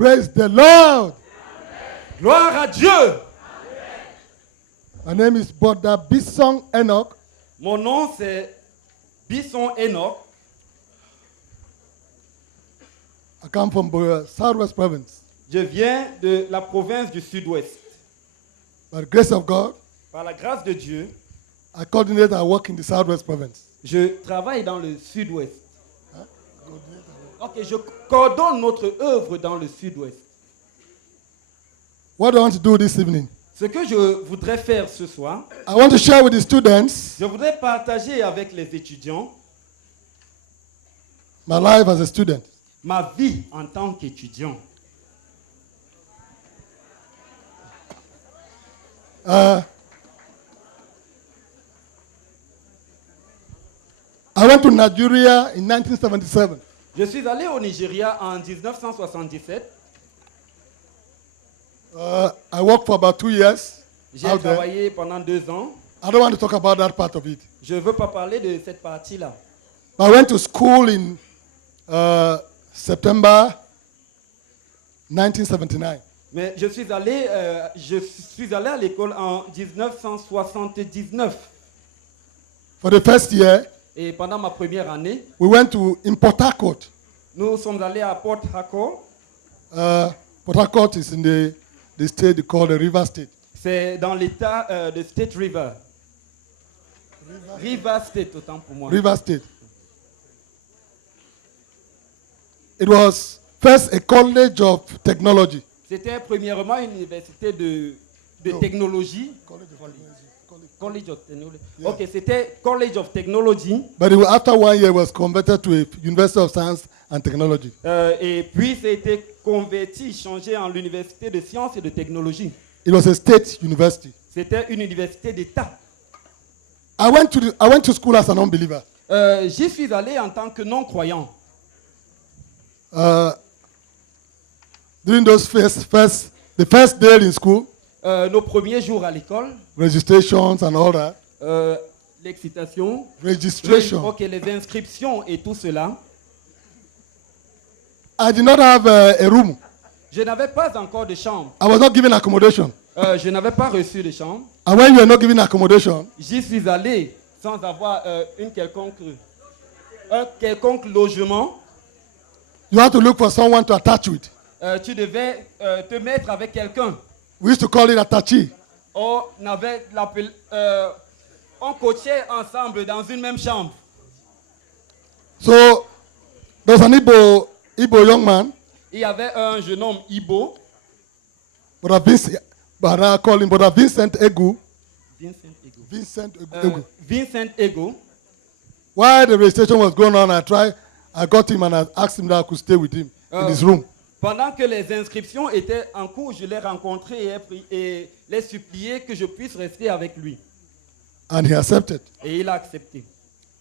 Praise the Lord. Gloire à Dieu. My name is Brother Bisson Enoch. Mon nom c'est Bisson Enoch. I come from Southwest Province. Je viens de la province du Sud-Ouest. By the grace of God, Par la grâce de Dieu, I coordinate and work in the Southwest Province. je travaille dans le Sud-Ouest. Ok, je coordonne notre œuvre dans le Sud-Ouest. What do I want to do this evening? Ce que je voudrais faire ce soir, I want to share with the students je voudrais partager avec les étudiants my life as a student. ma vie en tant qu'étudiant. I went to Nigeria in 1977. Je suis allé au Nigeria en 1977. I worked for about 2 years J'ai out there. travaillé pendant 2 ans. I don't want to talk about that part of it. Je ne veux pas parler de cette partie-là. But I went to school in September 1979. Mais je suis allé à l'école en 1979. For the first year, Et pendant ma première année, we went to in Port Harcourt. nous sommes allés à Port Harcourt. Port Harcourt is in the state called the River State. C'est dans l'état de State River. River State, autant pour moi. River State. It was first a college of technology. C'était premièrement une université de technologie. College of Technology. Yeah. Ok, c'était College of Technology. But after 1 year, it was converted to a University of Science and Technology. Et puis, ça a été converti, changé en l'université de sciences et de technologie. It was a state university. C'était une université d'État. I went to school as an unbeliever. J'y suis allé en tant que non-croyant. During those the first day in school, Nos premiers jours à l'école, registrations and all that. l'excitation, Registration. ok, les inscriptions et tout cela. I did not have a room. Je n'avais pas encore de chambre. I was not given accommodation. Je n'avais pas reçu de chambre. And when you are not given accommodation, J'y suis allé sans avoir un quelconque logement. you have to look for someone to attach with. Tu devais te mettre avec quelqu'un. We used to call it attaché. On coachait ensemble dans une même chambre. So there was an Igbo young man, Il y avait un jeune homme Ibo, Brother Vincent, but I call him Brother Vincent Egu. Vincent Ego. Vincent Egu. Vincent Ego. While the registration was going on, I got him and I asked him that I could stay with him in his room. Pendant que les inscriptions étaient en cours, je l'ai rencontré et l'ai supplié que je puisse rester avec lui. And he accepted. Et il a accepté.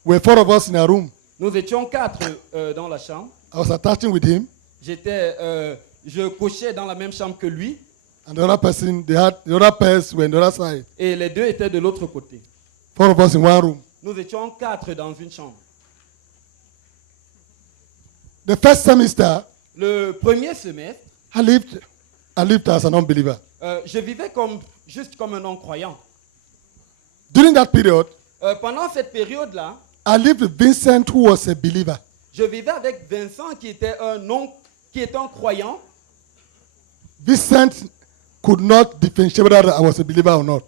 We were 4 of us in a room. Nous étions 4 dans la chambre. I was attaching with him, Je coachais dans la même chambre que lui and the other pairs were on the other side. et les deux étaient de l'autre côté. 4 of us in one room. Nous étions 4 dans une chambre. The first semester, Le premier semestre, I lived as an unbeliever. je vivais juste comme un non-croyant. During that period, Pendant cette période-là, I lived with Vincent, who was a believer. je vivais avec Vincent qui était un croyant. Vincent could not differentiate whether I was a believer or not.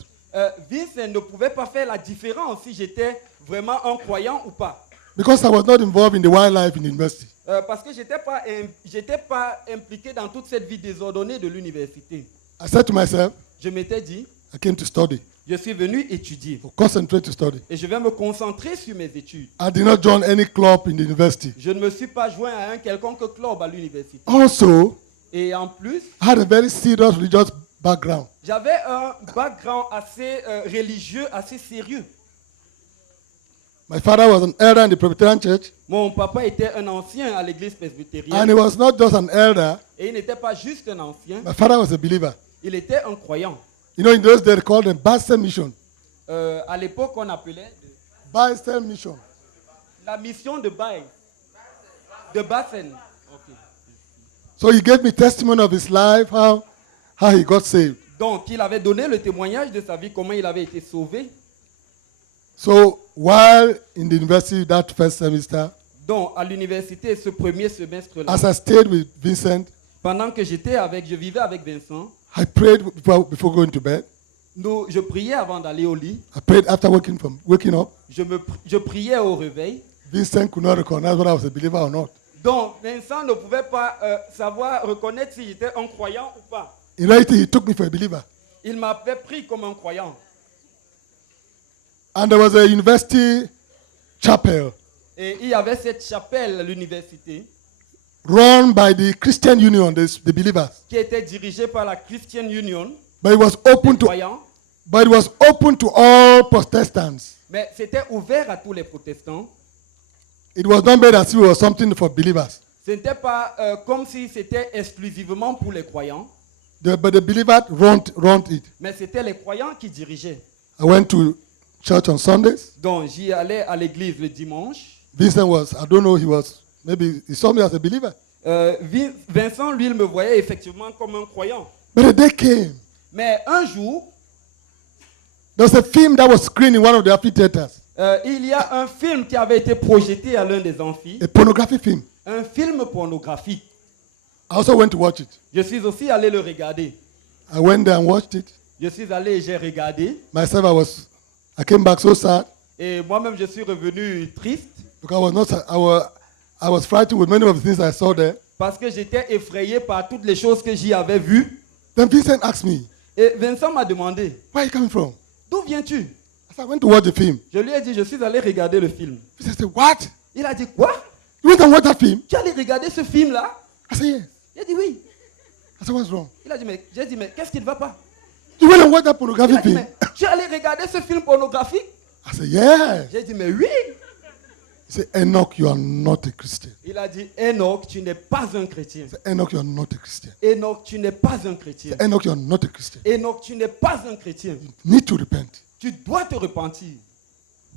Vincent ne pouvait pas faire la différence si j'étais vraiment un croyant ou pas. Because I was not involved in the wildlife in the university. Parce que j'étais pas impliqué dans toute cette vie désordonnée de l'université. I said to myself, Je m'étais dit, I came to study, je suis venu étudier to concentrate to study. et je vais me concentrer sur mes études. I did not join any club in the university. Je ne me suis pas joint à un quelconque club à l'université. Also, Et en plus, I had a very serious religious background. j'avais un background assez religieux, assez sérieux. My father was an elder in the Presbyterian church, Mon papa était un ancien à l'église and presbytérienne. he was not just an elder. Et il n'était pas juste un ancien, My father was a believer. il était un croyant. You know, in those days, they called them Basel Mission. À l'époque, on appelait Basel Mission. la mission de Baye, de Bassen. Okay. So he gave me testimony of his life, how he got saved. Donc, il avait donné le témoignage de sa vie, comment il avait été sauvé. So while in the university that first semester, Donc, à l'université, ce premier semestre-là, as I stayed with Vincent, pendant que je vivais avec Vincent, I prayed before going to bed. je priais avant d'aller au lit. I prayed after waking up. Je priais au réveil. Vincent could not recognize whether I was a believer or not. Donc, Vincent ne pouvait pas reconnaître si j'étais un croyant ou pas. In reality, he took me for a believer. Il m'avait pris comme un croyant. And there was a university chapel Et il y avait cette chapelle à l'université run by the Christian Union, the believers. qui était dirigée par la Christian Union, But it was open les to croyants. all Protestants. Mais c'était ouvert à tous les protestants. It was not made as if it was something for believers. Ce n'était pas comme si c'était exclusivement pour les croyants, But the believers run it. mais c'était les croyants qui dirigeaient. I went to church on Sundays. Donc j'y allais à l'église le dimanche. Vincent I don't know, maybe he saw me as a believer. Vincent, lui, il me voyait effectivement comme un croyant. But a day came. Mais un jour, There was a film that was screened in one of the amphitheaters. il y a un film qui avait été projeté à l'un des amphis, A pornography film. un film pornographique. I also went to watch it. Je suis aussi allé le regarder. I went there and watched it. Je suis allé et j'ai regardé. Myself, I came back so sad Et moi-même, je suis revenu triste because I was frightened with many of the things I saw there. parce que j'étais effrayé par toutes les choses que j'y avais vues. Then Vincent asked me, Et Vincent m'a demandé, "Where are you coming from?" d'où viens-tu? I said, "I went to watch the film." Je lui ai dit, je suis allé regarder le film. Vincent said, "What? Il a dit, quoi? You went and watched that film?" Tu es allé regarder ce film-là? I said, "Yes." J'ai dit oui. I said, "What's wrong?" J'ai dit, mais qu'est-ce qui ne va pas? You went and watched that Il pornography a dit, film? mais tu es allé regarder ce film pornographique? I said, "Yes." J'ai dit, mais oui. He said, "Enoch, you are not a Christian." Il a dit, Enoch, tu n'es pas un chrétien. I said, "Enoch, you are not a Christian." Enoch, tu n'es pas un chrétien. Enoch, you are not a Christian. Enoch, tu n'es pas un chrétien. You need to repent. Tu dois te repentir.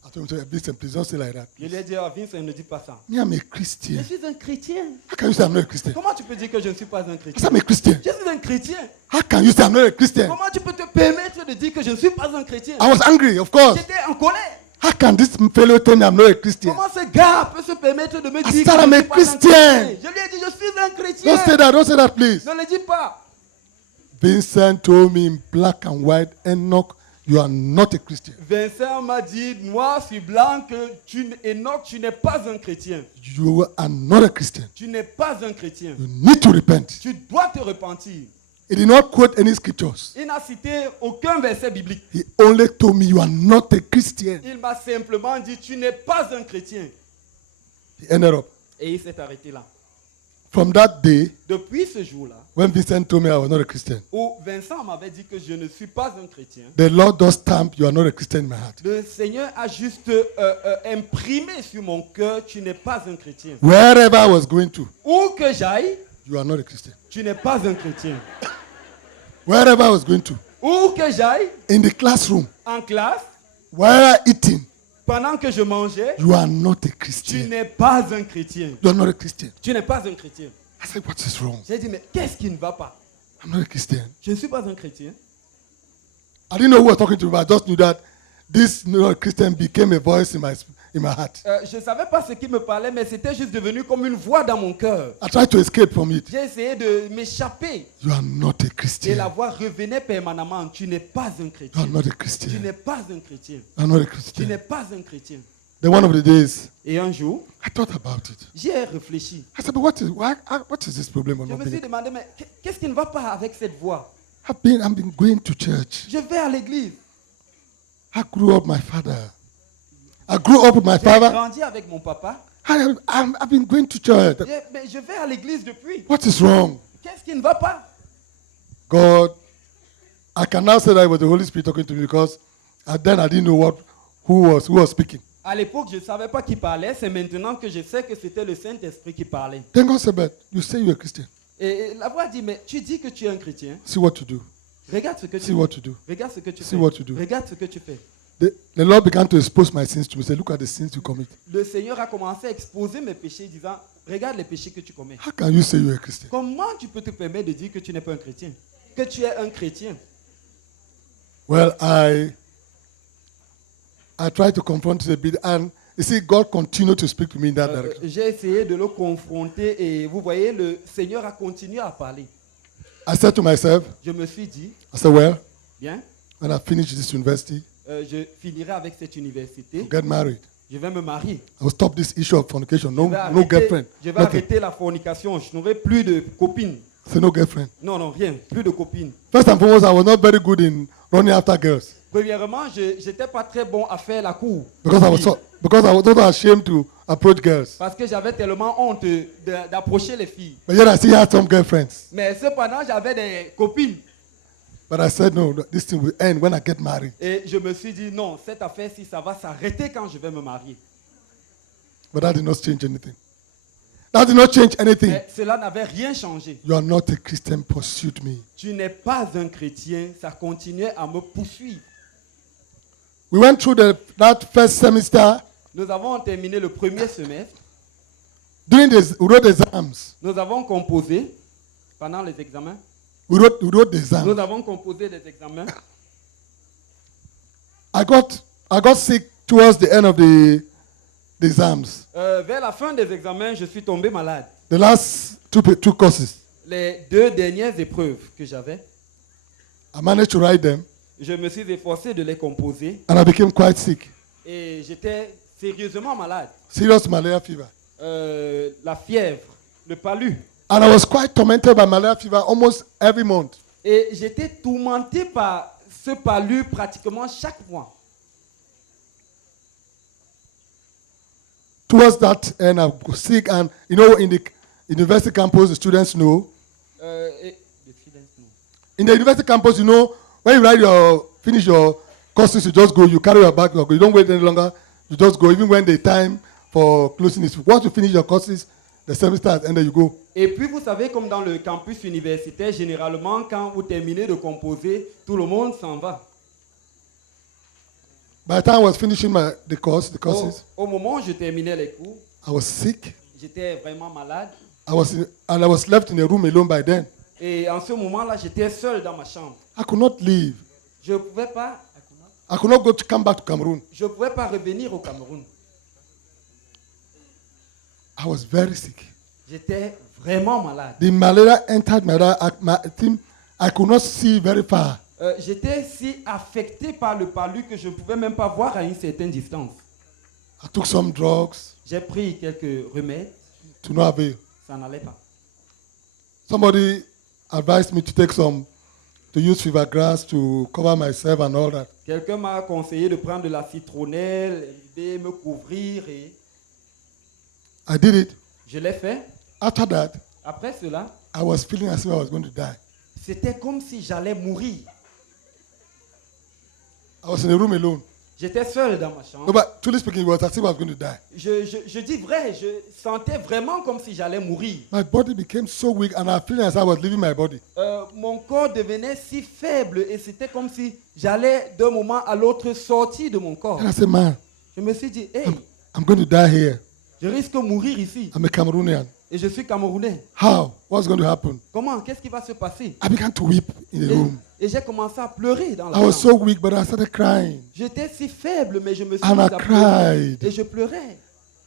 I told him, "Vincent, please don't say like that. Je lui ai dit, ah, Vincent, ne dis pas ça. Me, I'm a Je Christian. suis un chrétien. How can you say I'm not a Christian? Comment tu peux dire que je ne suis pas un I chrétien? said, "I'm a Christian." Je suis un chrétien. How can you say I'm not a Christian? Comment tu peux te permettre de dire que je ne suis pas un chrétien? I was angry, of course. J'étais en colère. How can this fellow tell me I'm not a Christian? Comment ce gars peut se permettre de me dire said que je I'm ne a suis pas un Christian. chrétien? Je lui ai dit, je suis un chrétien. Don't say that, please. Ne le dis pas. Vincent told me in black and white, "Enoch, you are not a Christian. Vincent m'a dit, noir sur blanc, que Enoch, tu n'es pas un chrétien. You are not a Christian. Tu n'es pas un chrétien. You need to repent." Tu dois te repentir. He did not quote any scriptures. Il n'a cité aucun verset biblique. He only told me, "You are not a Christian." Il m'a simplement dit, tu n'es pas un chrétien. He ended up. Et il s'est arrêté là. From that day, Depuis ce jour-là, when Vincent told me I was not a Christian, où Vincent m'avait dit que je ne suis pas un chrétien, the Lord does stamp, "You are not a Christian" in my heart. le Seigneur a juste imprimé sur mon cœur, tu n'es pas un chrétien. Wherever I was going to, Où que j'aille, you are not a Christian. tu n'es pas un chrétien. Wherever I was going to, Où que j'aille, in the classroom, en classe, while eating, pendant que je mangeais, you are not a tu Christian. n'es pas un chrétien. You are not a Christian. Tu n'es pas un chrétien. I said, "What is wrong? J'ai dit, mais qu'est-ce qui ne va pas? I'm not a Christian." Je ne suis pas un chrétien. I didn't know who was talking to me, but I just knew that this Christian became a voice in my heart. Je ne savais pas ce qui me parlait, mais c'était juste devenu comme une voix dans mon cœur. I tried to escape from it. J'ai essayé de m'échapper. You are not a Et la Christian. voix revenait permanemment. Tu n'es pas un You are chrétien. not a Tu Christian. n'es pas un chrétien. You are not a Tu Christian. n'es pas un chrétien. Then one of the days, Et un jour, I thought about it. j'y ai réfléchi. I said, "But what is this problem of Je not me suis being demandé, mais qu'est-ce qui ne va pas avec cette voix? I've been going to church. Je vais à l'église. I grew up with my father. J'ai grandi avec mon papa. I've been going to church. Mais je vais à l'église depuis. What is wrong?" Qu'est-ce qui ne va pas? God, I can now say that it was the Holy Spirit talking to me because then I didn't know who was speaking. À l'époque, je ne savais pas qui parlait. C'est maintenant que je sais que c'était le Saint-Esprit qui parlait. Then God said, "But you say you're a Christian. Et la voix dit, mais tu dis que tu es un chrétien. See what to do. Regarde ce que tu See fais. what to do. Regarde ce que tu See fais. what to do. Regarde ce que tu fais. the Lord began to expose my sins to me. Say, look at the sins you commit. Le Seigneur a commencé à exposer mes péchés, disant, regarde les péchés que tu commets. How can you say you're a Christian? Comment tu peux te permettre de dire que tu n'es pas un chrétien? Que tu es un chrétien? Well, I tried to confront it a bit, and you see, God continued to speak to me in that direction. J'ai essayé de le confronter et vous voyez, le Seigneur a continué à parler. I said to myself, Je me suis dit, I said, well, bien, when I finish this university, je finirai avec cette université, I'll get married. je vais me marier. I will stop this issue of fornication. Je No, vais no arrêter, girlfriend. je vais Nothing. arrêter la fornication. Je n'aurai plus de copines. Say no girlfriend. Non, non, rien. Plus de copines. First and foremost, I was not very good in running after girls Premièrement, je n'étais pas très bon à faire la cour. because I was so ashamed to approach girls. Parce que j'avais tellement honte d'approcher les filles. But yet I still had some girlfriends. Mais cependant, j'avais des copines. But I said, no, this thing will end when I get married. Et je me suis dit, non, cette affaire-ci, ça va s'arrêter quand je vais me marier. But that did not change anything. That did not change anything. Mais cela n'avait rien changé. You are not a Christian, pursued me. Tu n'es pas un chrétien, ça continuait à me poursuivre. We went through that first semester. Nous avons terminé le premier semestre. During this, we wrote exams. Nous avons composé pendant les examens. We wrote the exams. Nous avons composé des examens. I got sick towards the end of the exams. Vers la fin des examens, je suis tombé malade. The last two courses. Les 2 dernières épreuves que j'avais, I managed to write them, je me suis efforcé de les composer and I became quite sick. et j'étais sérieusement malade. Serious malaria fever. La fièvre, le palu. And I was quite tormented by malaria fever almost every month. Et j'étais tourmenté par ce palu pratiquement chaque mois. Towards that end, I was sick, and you know, in the university campus, the students know. In the university campus, you know, when you finish your courses, you just go, you carry your bag, you don't wait any longer, you just go, even when the time for closing is. Once you finish your courses, the semester has ended, you go. Et puis vous savez, comme dans le campus universitaire, généralement, quand vous terminez de composer, tout le monde s'en va. By the time I was finishing the courses, Au moment où je terminais les cours, I was sick. j'étais vraiment malade. I was left in a room alone by then. Et en ce moment-là, j'étais seul dans ma chambre. I could not leave. Je ne pouvais pas, I could not come back to Cameroon. je pouvais pas revenir au Cameroun. I was very sick. J'étais vraiment malade. The malaria entered I could not see very far. J'étais si affecté par le palu que je ne pouvais même pas voir à une certaine distance. I took some drugs J'ai pris quelques remèdes, to no avail. ça n'allait pas. Somebody advised me to use fever grass to cover myself and all that. Quelqu'un m'a conseillé de prendre de la citronnelle, de me couvrir et I did it. je l'ai fait. After that, Après cela, I was feeling as if I was going to die. c'était comme si j'allais mourir. I was in a room alone. J'étais seul dans ma chambre. No, but truly speaking, it was as if I was going to die. Je dis vrai, je sentais vraiment comme si j'allais mourir. My body became so weak, and I feeling as I was leaving my body. Mon corps devenait si faible et c'était comme si j'allais d'un moment à l'autre sortir de mon corps. And I said, man, Je me suis dit, hey, I'm going to die here. je risque de mourir ici. I'm a Cameroonian. Et je suis Camerounais. How? What's going to happen? Comment? Qu'est-ce qui va se passer? I began to weep in the room. Et j'ai commencé à pleurer dans la I was chambre. so weak, but I started crying. J'étais si faible, mais je me suis And mis I à pleurer. cried. Et je pleurais.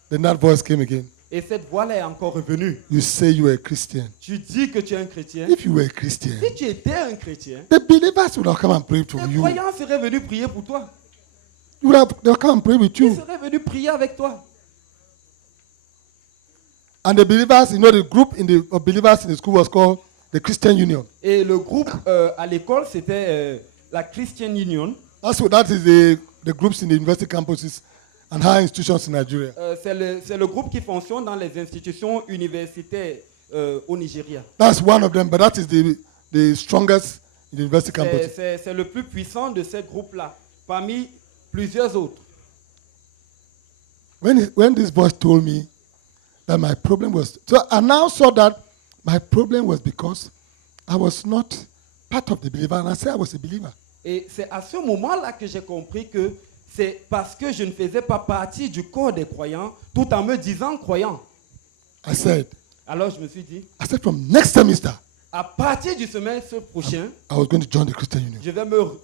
Then that voice came again. Et cette voix-là est encore revenue. You say you are a Christian. Tu dis que tu es un chrétien. If you were a Christian, Si tu étais un chrétien, the believers would have come and prayed for les you. croyants seraient venus prier pour toi. They'll come and pray with Ils you. seraient venus prier avec toi. And the believers, you know, the group of believers in the school was called the Christian Union. Et le groupe à l'école, c'était la Christian Union. That is the groups in the university campuses and higher institutions in Nigeria. C'est le groupe qui fonctionne dans les institutions universitaires au Nigeria. That's one of them, but that is the strongest in the university campuses. C'est le plus puissant de ces groupes-là, parmi plusieurs autres. When this voice told me that my problem was, so I now saw that my problem was because I was not part of the believer, and I said I was a believer. Et c'est à ce moment-là que j'ai compris que c'est parce que je ne faisais pas partie du corps des croyants tout en me disant croyant. I said, Alors je me suis dit, from next semester, à partir du semestre prochain, I was going to join the Christian Union.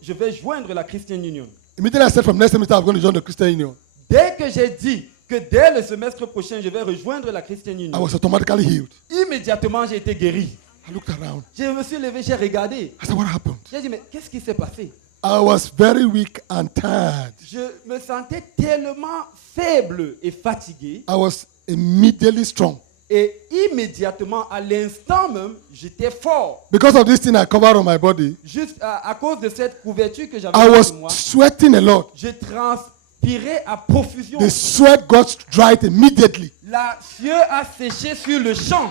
je vais joindre la Christian Union. Immediately I said from next semester, I'm going to join the Christian Union. Dès que j'ai dit que dès le semestre prochain, je vais rejoindre la Christian I Union, was automatically healed. immédiatement j'ai été guéri. I looked around. Je me suis levé, j'ai regardé. I said, what happened? J'ai dit, mais qu'est-ce qui s'est passé? I was very weak and tired. Je me sentais tellement faible et fatigué. I was immediately strong. Et immédiatement, à l'instant même, j'étais fort. Because of this thing I covered on my body, Juste à cause de cette couverture que I j'avais sur was moi, sweating a lot. je transpirais à profusion. The sweat got dried immediately. La sueur a séché sur le champ.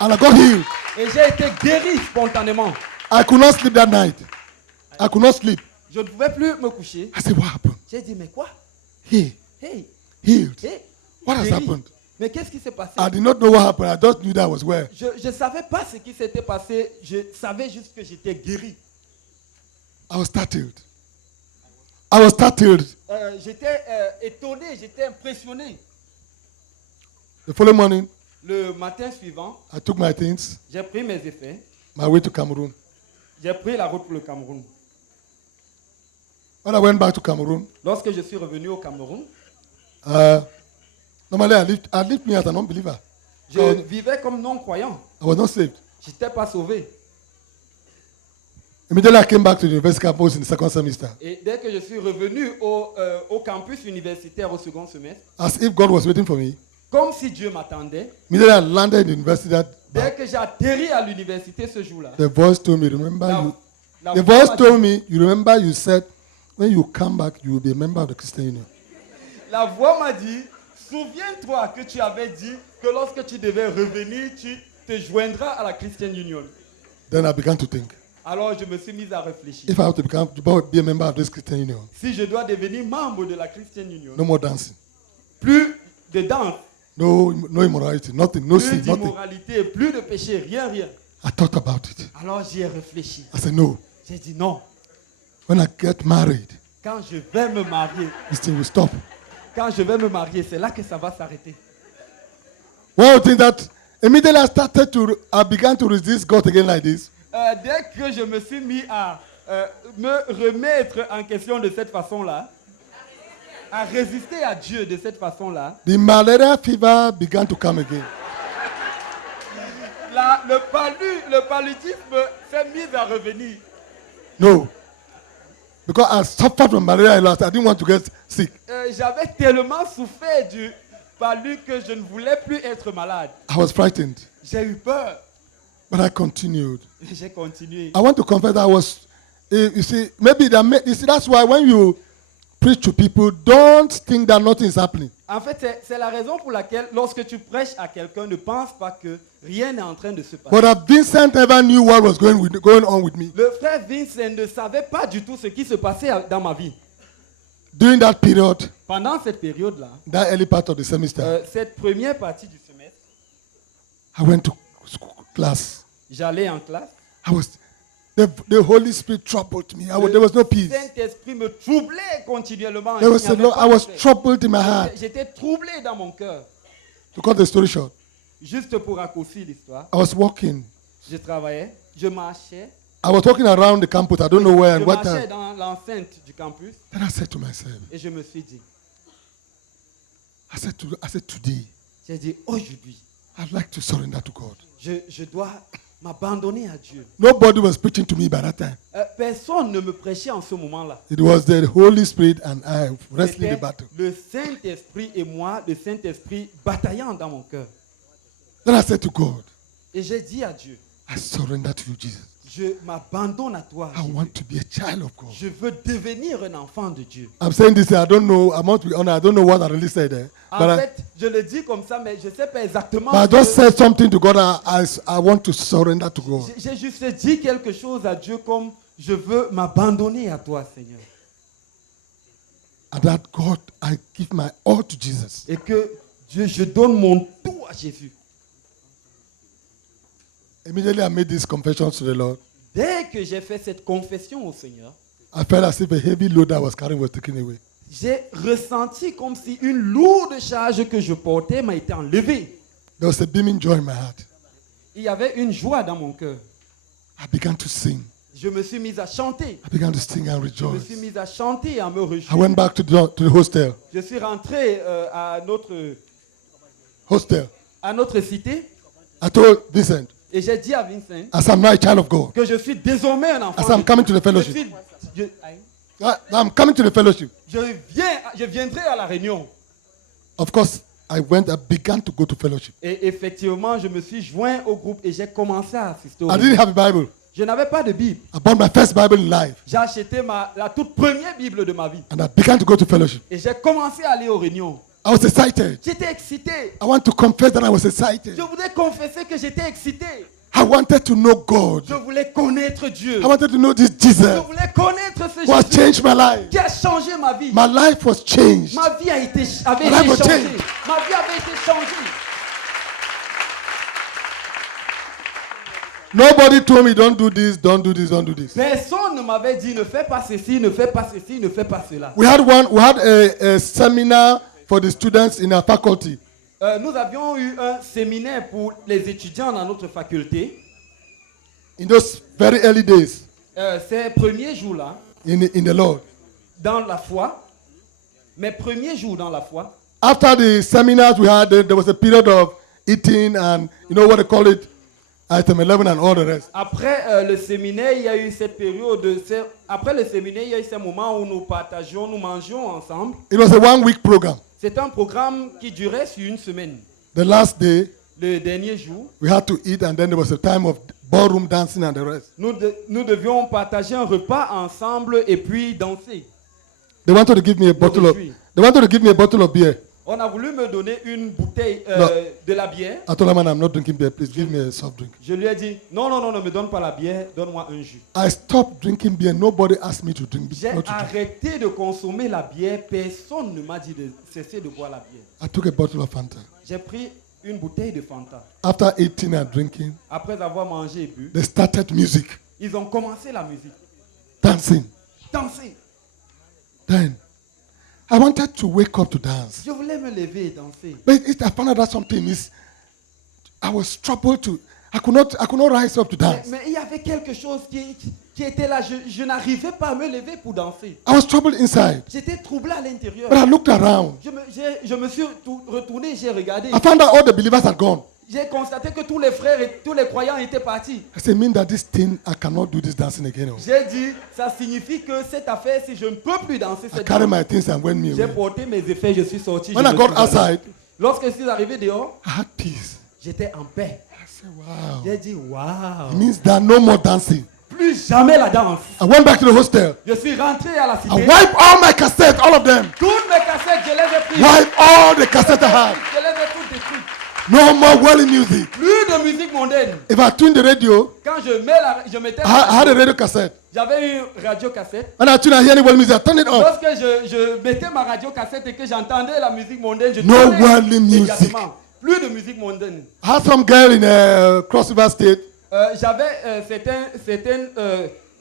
And I got healed. Et j'ai été guéri spontanément. I could not sleep that night. I could not sleep. Je ne pouvais plus me coucher. I said, what happened? J'ai dit, mais quoi? Hey, Hey, healed. hey. What has guéri. happened? Mais qu'est-ce qui s'est passé? I did not know what happened. I just knew that I was well. Je ne savais pas ce qui s'était passé. Je savais juste que j'étais guéri. I was startled. I was startled. J'étais étonné, j'étais impressionné. The following morning, Le matin suivant, I took my things, j'ai pris mes effets. my way to Cameroon. J'ai pris la route pour le Cameroun. When I went back to Cameroon, Lorsque je suis revenu au Cameroun, normally I lived me as an unbeliever. je vivais comme non-croyant. I was not saved. Je n'étais pas sauvé. Immediately I came back to the university campus in the second semester, Et dès que je suis revenu au campus universitaire au second semestre, as if God was waiting for me. comme si Dieu m'attendait, Immediately I landed in the university dès que j'ai atterri à l'université ce jour-là, the voice told me, remember la- you. la The voix voice m'a told dit- me, you remember you said, when you come back, you will be a member of the Christian Union. la voix m'a dit, souviens-toi que tu avais dit que lorsque tu devais revenir, tu te joindras à la Christian Union. Then I began to think, Alors je me suis mis à réfléchir. if I have to be a member of this Christian Union, Si je dois devenir membre de la Christian Union, no more dancing, plus de danse, no immorality, nothing, no plus sin, nothing. d'immoralité, plus de péché, rien, rien. I thought about it. Alors j'y ai réfléchi. I said, no, J'ai dit non, when I get married, quand je vais me marier, this thing will stop. quand je vais me marier, c'est là que ça va s'arrêter. One thing that immediately I began to resist God again like this. Dès que je me suis mis à me remettre en question de cette façon-là, à résister à Dieu de cette façon-là, The malaria fever began to come again. le paludisme s'est mis à revenir. No. Because I suffered from malaria a lot. I didn't want to get sick. J'avais tellement souffert du palu que je ne voulais plus être malade. I was frightened. J'ai eu peur. But I continued. J'ai continué. I want to confess that I was, you see, that's why when you preach to people, don't think that nothing is happening. En fait, c'est la raison pour laquelle, lorsque tu prêches à quelqu'un, ne pense pas que rien n'est en train de se passer. But Vincent never knew what was going on with me. Le frère Vincent ne savait pas du tout ce qui se passait dans ma vie. During that period, Pendant cette période-là, that early part of the semester, cette première partie du semestre, I went to class. j'allais en classe. The Holy Spirit troubled me. There was no Le peace. Saint-Esprit me troublait continuellement. There was Il n'y avait pas I de was paix. troubled in my heart. J'étais troublé dans mon cœur. To cut the story short, Juste pour raccourcir l'histoire, I was walking. je travaillais, je marchais. I was walking around the campus. I don't know where Je and what marchais time. dans l'enceinte du campus Then I said to myself, et je me suis dit, I said today, j'ai dit, aujourd'hui, I'd like to surrender to God. je dois m'abandonner à Dieu. Nobody was preaching to me by that time. Personne ne me prêchait en ce moment-là. It was the Holy Spirit and I wrestling the C'était battle. le Saint-Esprit et moi, le Saint-Esprit bataillant dans mon cœur. Then I said to God, Et j'ai dit à Dieu, I surrender to you, Jesus. je m'abandonne à toi. I want to be a child of God. Je veux devenir un enfant de Dieu. I'm saying this, I don't know, I want to be honest, I don't know what I really said there. En But fait, je le dis comme ça, mais je ne sais pas exactement. I just said something to God. I want to surrender to God. J'ai juste dit quelque chose à Dieu comme je veux m'abandonner à toi, Seigneur. And that God, I give my all to Jesus. Et que Dieu, je donne mon tout à Jésus. Immediately I made these confessions to the Lord. Dès que j'ai fait cette confession au Seigneur, I felt as if a heavy load I was carrying was taken away. j'ai ressenti comme si une lourde charge que je portais m'a été enlevée. There was a beaming joy in my heart. Il y avait une joie dans mon cœur. I began to sing. Je me suis mis à chanter. I began to sing and Je me rejoice. suis mis à chanter et à me I réjouir. went back to the hostel. Je suis rentré à notre cité I told Vincent, et j'ai dit à Vincent as I'm now a child of God, que je suis désormais un enfant. as I'm coming to the Je fellowship, I'm coming to the fellowship. je viendrai à la réunion. Of course, I began to go to fellowship. Et effectivement, je me suis joint au groupe et j'ai commencé à assister au I groupe. didn't have a Bible. Je n'avais pas de Bible. I bought my first Bible in life J'ai acheté la toute première Bible de ma vie. and I began to go to fellowship. Et j'ai commencé à aller aux réunions. I was excited. J'étais excité. I want to confess that I was excited. Je voulais confesser que j'étais excité. I wanted to know God. Je voulais connaître Dieu. I wanted to know this Je Jesus voulais connaître ce who has Jésus changed my life. qui a changé ma vie. My life was changed. Ma vie avait été life changée. was changed. Ma vie avait été changée. Nobody told me, don't do this, don't do this, don't do this. Personne ne m'avait dit ne fais pas ceci, ne fais pas ceci, ne fais pas cela. We had a seminar for the students in our faculty. Nous avions eu un séminaire pour les étudiants dans notre faculté. In those very early days Ces premiers jours-là, in the Lord. dans la foi, mes premiers jours dans la foi, After the seminars we had, there was a period of eating and you know what they call it, item 11 and all the rest. après le séminaire, il y a eu cette période, après le séminaire, il y a eu ces moments où nous partageons, nous mangeons ensemble. It was a 1-week program. C'est un programme qui durait sur une semaine. The last day, Le dernier jour, we had to eat and then there was a time of ballroom dancing and the rest. nous devions partager un repas ensemble et puis danser. They wanted to give me a bottle of beer. On a voulu me donner une bouteille Non. de la bière. I told them, man, I'm not drinking beer. Please give me a soft drink. Je lui ai dit, non, ne me donne pas la bière, donne-moi un jus. I stopped drinking beer. Nobody asked me to drink J'ai not to drink. arrêté de consommer la bière. Personne ne m'a dit de cesser de boire la bière. I took a bottle of Fanta. J'ai pris une bouteille de Fanta. After eating and drinking, Après avoir mangé et bu, they started music, ils ont commencé la musique. dancing. Danser. Then I wanted to wake up to dance. Je voulais me lever et danser. But I found out that something is, I was troubled to, I could not rise up to dance. Mais il y avait quelque chose qui était là. Je n'arrivais pas à me lever pour danser. I was troubled inside. J'étais troublé à l'intérieur. But I looked around. Je me suis retourné, j'ai regardé. I found out all the believers had gone. J'ai constaté que tous les frères et tous les croyants étaient partis. I said, mean that this thing, I cannot do this dancing again. Oh. J'ai dit, ça signifie que cette affaire, si je ne peux plus danser I cette carried danse, my things and went me j'ai away. porté mes effets, je suis sorti. When je I me got suis allé. outside, Lorsque je suis arrivé dehors, I had peace. j'étais en paix. I said, wow. J'ai dit, waouh, It means there no more dancing. plus jamais la danse. I went back to the hostel. Je suis rentré à la I cité. wiped all my cassettes, all of them. Toutes mes cassettes, je les ai prises. Wipe all the cassettes I had. Je les ai toutes détruites. No more worldly music. Plus de musique mondaine. If I tune the radio, Quand je mettais I la had a radio, radio cassette. j'avais une radio cassette. When I tune and hear any worldly music, I turn it off. Lorsque je mettais ma radio cassette et que j'entendais la musique mondaine, je No tournais worldly music. immédiatement. Plus de musique mondaine. I had some girl in Cross River State. J'avais certaines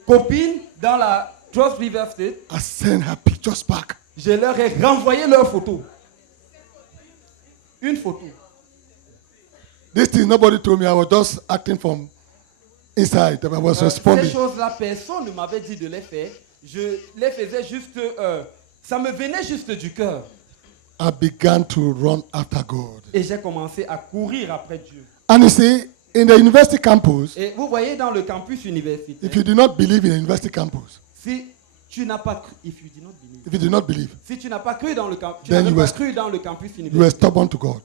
copines dans la Cross River State. I sent her pictures back. Je leur ai renvoyé leurs photos. Une photo. This thing nobody told me. I was just acting from inside. I was Ces responding. choses-là, personne ne m'avait dit de les faire. Je les faisais juste... ça me venait juste du cœur. I began to run after God. Et j'ai commencé à courir après Dieu. And you see, in the university campus, Et vous voyez dans le campus universitaire, if you do not believe in the university campus, si tu n'as pas cru, if you did not believe, if you do not believe, si tu n'as pas cru dans le campus, Then you were- cru dans le campus you were universitaire, stubborn to God.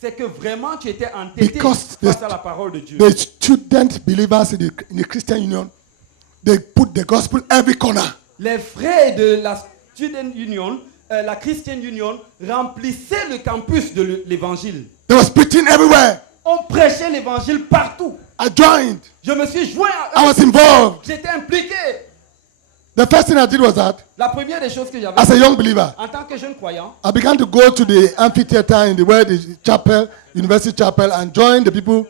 c'est que vraiment tu étais entêté Because face à la parole de Dieu. The student believers in the Christian Union, they put the gospel every corner. Les frères de la Student Union, la Christian Union, remplissaient le campus de l'évangile. They was preaching everywhere. On prêchait l'évangile partout. I joined. Je me suis joint I à eux. was involved. J'étais impliqué. The first thing I did was that, La première des choses que j'avais as a young believer, en tant que jeune croyant, I began to go to the amphitheater in the chapel, university chapel, and join the people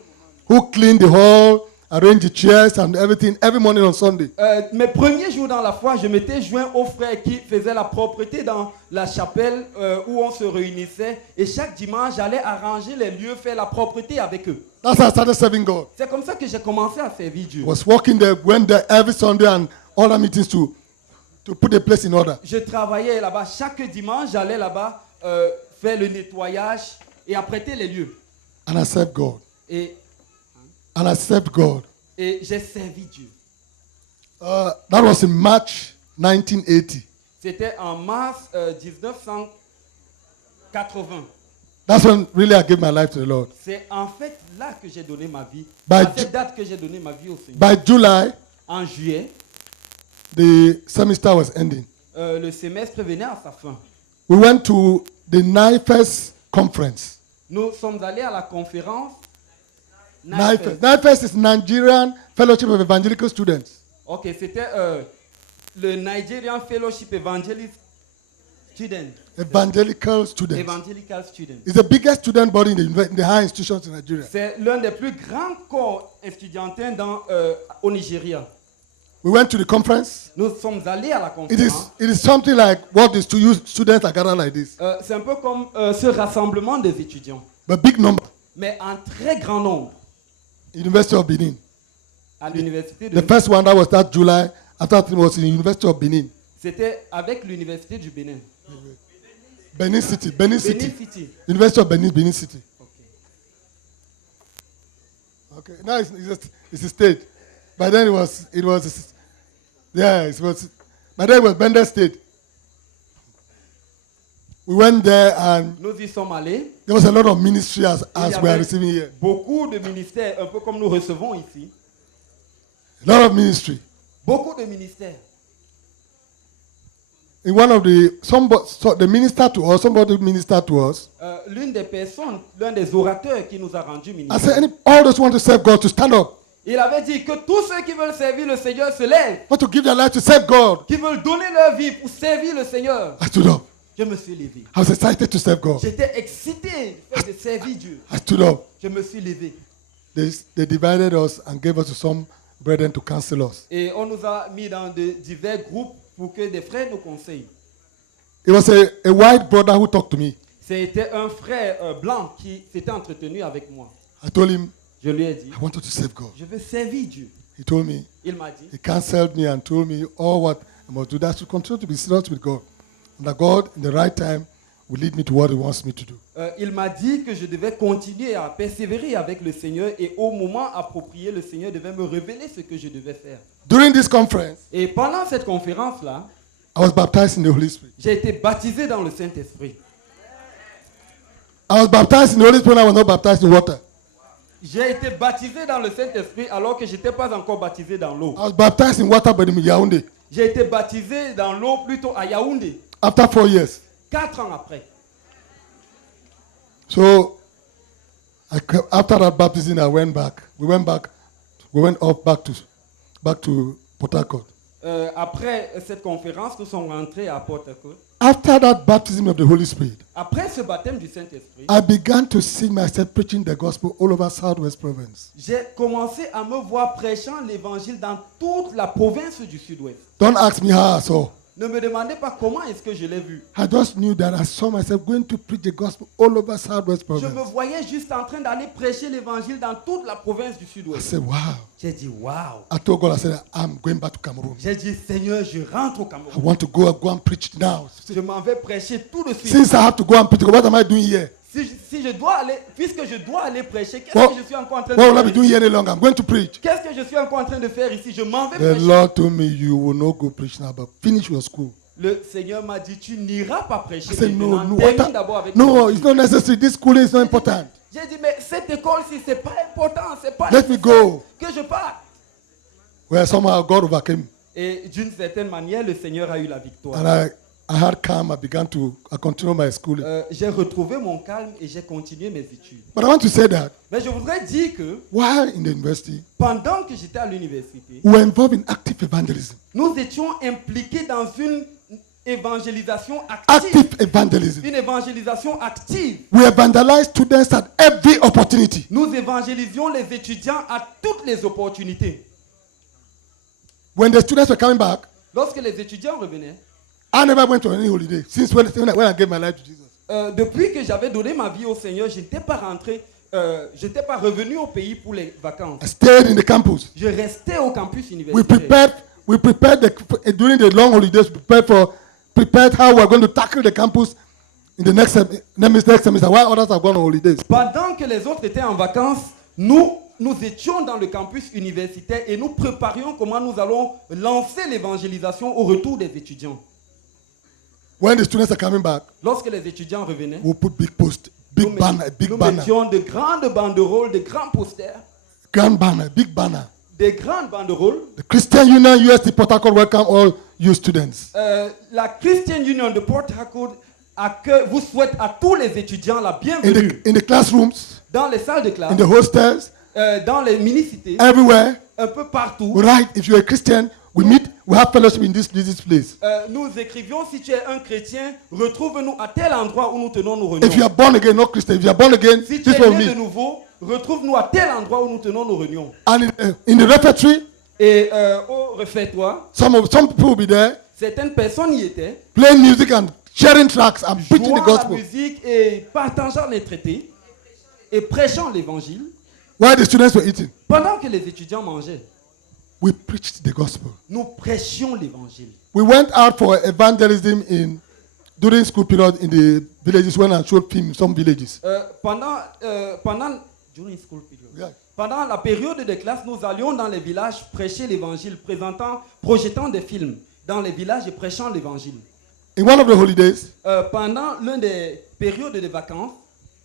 who clean the hall arrange the chairs and everything every morning on Sunday. Mes premiers jours dans la foi, je m'étais joint aux frères qui faisaient la propreté dans la chapelle où on se réunissait. Et chaque dimanche, j'allais arranger les lieux, faire la propreté avec eux. That's how I started serving God. C'est comme ça que j'ai commencé à servir Dieu. I was working there, went there every Sunday and all the meetings to put the place in order. Je travaillais là-bas. Chaque dimanche, j'allais là-bas faire le nettoyage et apprêter les lieux. And I served God. Et And I served God. j'ai servi Dieu. That was in March 1980. C'était en mars 1980. That's when really I gave my life to the Lord. C'est en fait là que j'ai donné ma vie. By À cette date que j'ai donné ma vie au Seigneur. By July, En juillet, the semester was ending. le semestre venait à sa fin. We went to the NIFES conference. Nous sommes allés à la conférence NIFES. NIFES is Nigerian Fellowship of Evangelical Students. Ok, c'était le Nigerian Fellowship Evangelist Student. Evangelical students. Evangelical Student. It's the biggest student body in the higher institutions in Nigeria. C'est l'un des plus grands corps estudiantins au Nigeria. We went to the conference. Nous sommes allés à la It is conférence. something like what is to you students are gathered like this. C'est un peu comme ce rassemblement des étudiants, But big number. mais en très grand nombre University of Benin. à l'université de. The first one that was that July. After that was in the University of Benin. C'était avec l'université du Bénin. Benin City. Benin Benin City. City. University of Benin, Benin City. Ok. Okay. Now it's a state. By then it was by then it was Bender State. We went there and Nous y sommes allés. there was a lot of ministry as Il y we are avait receiving here. beaucoup de ministères, un peu comme nous recevons ici. A lot of ministry. Beaucoup de ministères. In one of the minister to us, somebody ministered to us. L'une des personnes, l'un des orateurs qui nous a rendu I ministère. said, all those who want to serve God to stand up. Il avait dit que tous ceux qui veulent servir le Seigneur se lèvent, Want to give their life to serve God. qui veulent donner leur vie pour servir le Seigneur. I stood up. Je me suis levé. I was excited to serve God. J'étais excité de servir Dieu. I stood up. Je me suis levé. They divided us and gave us to some brethren to counsel us. Et on nous a mis dans de divers groupes pour que des frères nous conseillent. It was a white brother who talked to me. C'était un frère blanc qui s'était entretenu avec moi. I told him, Je lui ai dit, I wanted to serve God. je veux servir Dieu. He told me, Il m'a dit, he counseled me and told me all what I must do. That I should continue to be serious with God. And that God, in the right time, will lead me to what He wants me to do. il m'a dit que je devais continuer à persévérer avec le Seigneur et au moment approprié, le Seigneur devait me révéler ce que je devais faire. During this conference, Et pendant cette conférence-là, I was baptized in the Holy Spirit. j'ai été baptisé dans le Saint-Esprit. I was baptized in the Holy Spirit when I was not baptized in water. J'ai été baptisé dans le Saint-Esprit alors que je n'étais pas encore baptisé dans l'eau. I was baptized in water, but in Yaoundé. J'ai été baptisé dans l'eau plutôt à Yaoundé, After 4 years. 4 ans après. So, after that baptism, I went back. We went off back to Port Harcourt. Après cette conférence, nous sommes rentrés à Port-Harcourt. After that baptism of the Holy Spirit, Après ce baptême du Saint-Esprit, I began to see myself preaching the gospel all over Southwest Province. j'ai commencé à me voir prêchant l'évangile dans toute la province du Sud-Ouest. Don't ask me how I saw. Ne me demandez pas comment est-ce que je l'ai vu. I just knew that I saw myself going to preach the gospel all over Southwest Je me Province. voyais juste en train d'aller prêcher l'évangile dans toute la province du I Sud-Ouest. said, wow. J'ai dit, waouh. I told God, I said, I'm going back to Cameroon. J'ai dit, Seigneur, je rentre au I Cameroun. want to go and preach now. Je m'en vais prêcher tout de suite. Since I have to go and preach, what am I doing here? Si je dois aller, puisque je dois aller prêcher, qu'est-ce What, que je suis encore en train what will I de be faire doing ici? here any longer? I'm going to preach. Qu'est-ce que je suis encore en train de faire ici? Je m'en vais The prêcher. Lord told me, you will not go preach now, but finish your school. Le Seigneur m'a dit, tu n'iras pas prêcher I said, no, maintenant. no, Termine d'abord avec no, ton it's étude. not necessary. This schooling is not important. J'ai dit, mais cette école-ci, c'est pas important, c'est pas Let me nécessaire go. que je parte. Well, somehow God overcame. Et d'une certaine manière, le Seigneur a eu la victoire. And I had calm. I continued my schooling. J'ai retrouvé mon calme et j'ai continué mes études. But I want to say that Mais je voudrais dire que while in the university, pendant que j'étais à l'université, we were involved in active evangelism. nous étions impliqués dans une évangélisation active. Active evangelism. Une évangélisation active. We evangelize students at every opportunity. Nous évangélisions les étudiants à toutes les opportunités. When the students were coming back, Lorsque les étudiants revenaient, I never went on any holiday since when I gave my life to Jesus. depuis que j'avais donné ma vie au Seigneur, je n'étais pas rentré, je n'étais pas revenu au pays pour les vacances. I stayed in the campus. Je restais au campus We universitaire. prepared during the long holidays, prepared how we are going to tackle the campus in the next semester, while others have gone on holidays. Pendant que les autres étaient en vacances, nous étions dans le campus universitaire et nous préparions comment nous allons lancer l'évangélisation au retour des étudiants. When the students are coming back, Lorsque les étudiants revenaient, we'll put big post, big banner, big nous banner, mettions de grandes banderoles, de grands posters, grand banner, big banner. des grandes banderoles. The Christian Union UST Port Harcourt welcome all you students. La Christian Union de Port Harcourt vous souhaite à tous les étudiants la bienvenue In the classrooms, dans les salles de classe, in the hostels, dans les mini-cités, everywhere. un peu partout. Right, if you're a Christian, we have fellowship in this place. Nous écrivions, si tu es un chrétien, retrouve-nous à tel endroit où nous tenons nos réunions. If you are born again, not Christian, if you are born again, Si tu es this will né de me. nouveau, retrouve-nous à tel endroit où nous tenons nos réunions. And in the refectory, Et au refais-toi, some people will be there certaines personnes y étaient, playing music and sharing tracks and preaching the jouant la gospel. musique et partageant les traités et prêchant l'évangile. While the students were eating, Pendant que les étudiants mangeaient, we preached the gospel. nous prêchions l'évangile. We went out for evangelism during school period in the villages when I showed film some villages. During school period. Yeah. Pendant la période de classe, nous allions dans les villages prêcher l'évangile, projetant des films dans les villages et prêchant l'évangile. In one of the holidays, Pendant l'une des périodes de vacances,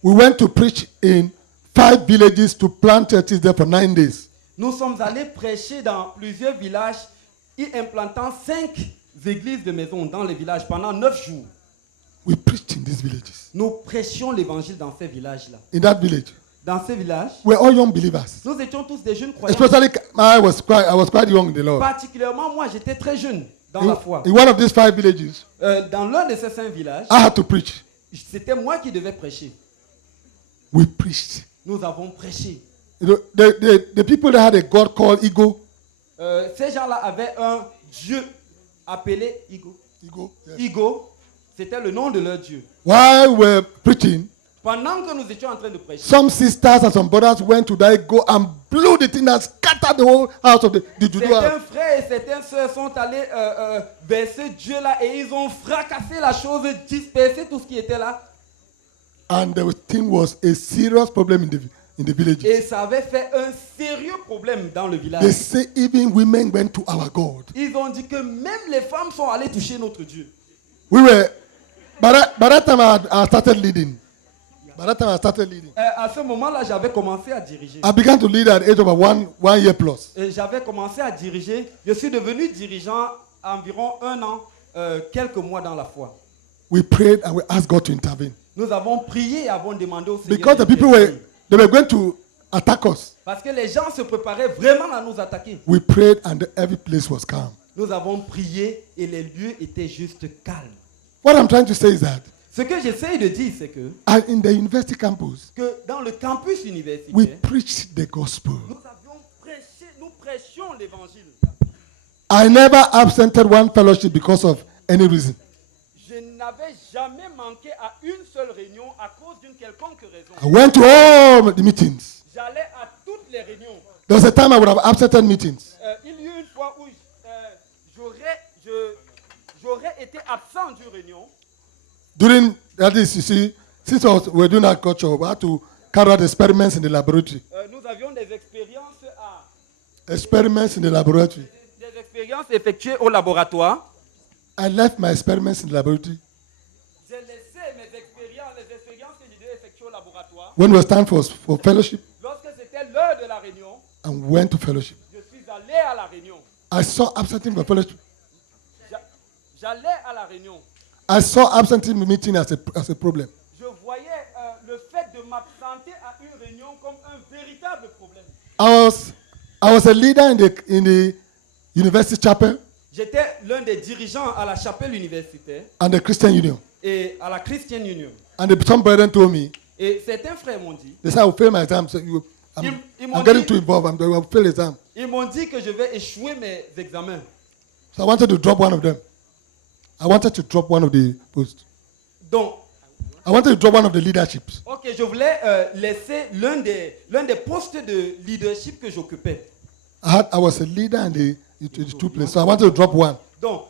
we went to preach in 5 villages to plant churches there for 9 days. nous sommes allés prêcher dans plusieurs villages y implantant 5 églises de maison dans les villages pendant 9 jours. We preached in these villages. Nous prêchions l'évangile dans ces villages-là. In that village, Dans ces villages, we're all young believers. nous étions tous des jeunes croyants. Especially, I was quite young in the Lord. Particulièrement moi, j'étais très jeune dans la foi. In one of these 5 villages, Dans l'un de ces 5 villages, I had to preach. c'était moi qui devais prêcher. We preached. Nous avons prêché. You know, the people that had a God called Ego. Ces gens-là avaient un Dieu appelé Igo. Yes. Igo, c'était le nom de leur Dieu. While we were preaching, Pendant que nous étions en train de prêcher, some sisters and some brothers went to that Ego and blew the thing and scattered the whole house of the Juju certains house. frères et certaines sœurs sont allés vers ce Dieu-là et ils ont fracassé la chose, dispersé tout ce qui était là. And the thing was a serious problem in the villages. Et ça avait fait un sérieux problème dans le They village. say even women went to our God. Ils ont dit que même les femmes sont allées toucher notre Dieu. We were, by that time I started leading. À ce moment-là, j'avais commencé à diriger. I began to lead at the age of one year plus. Et j'avais commencé à diriger. Je suis devenu dirigeant environ 1 an, quelques mois dans la foi. We prayed and we asked God to intervene. Nous avons prié et avons demandé au Seigneur. Because the people were going to attack us. Parce que les gens se préparaient vraiment à nous attaquer. We prayed and every place was calm. Nous avons prié et les lieux étaient juste calmes. What I'm trying to say is that Ce que j'essaye de dire, c'est que in the university campus, dans le campus we universitaire, preached the gospel. nous prêchions l'évangile. I never absented one fellowship because of any reason. Je n'avais jamais manqué à une seule réunion à cause d'une quelconque raison. I went to all the meetings. J'allais à toutes les réunions. There was a time I would have absented meetings. Il y a eu une fois où j'aurais été absent d'une réunion. During that is, you see, since we were doing agriculture, we had to carry out experiments in the laboratory. Nous avions des expériences Experiments in the laboratory. des expériences effectuées au laboratoire. I left my experiments in the laboratory. J'ai laissé mes expériences, les expériences que je devais effectuer au laboratoire. When it was time for fellowship, Lorsque c'était l'heure de la réunion, and went to fellowship. je suis allé à la réunion. I saw absenting for fellowship. J'allais à la réunion. I saw absenting meeting as a problem. Je voyais le fait de m'absenter à une réunion comme un véritable problème. I was a leader in the university chapel. J'étais l'un des dirigeants à la chapelle universitaire and the Christian Union. et à la Christian Union. And some brethren told me, Et certains frères m'ont dit, they said, I will fail my exam. So Ils m'ont I'm getting dit- too involved. I will fail exam. ils m'ont dit que je vais échouer mes examens. So I wanted to drop one of them. I wanted to drop one of the posts. Donc, I wanted to drop one of the leaderships. ok, je voulais laisser l'un des postes de leadership que j'occupais. I was a leader in the two places. So I wanted to drop one. Donc,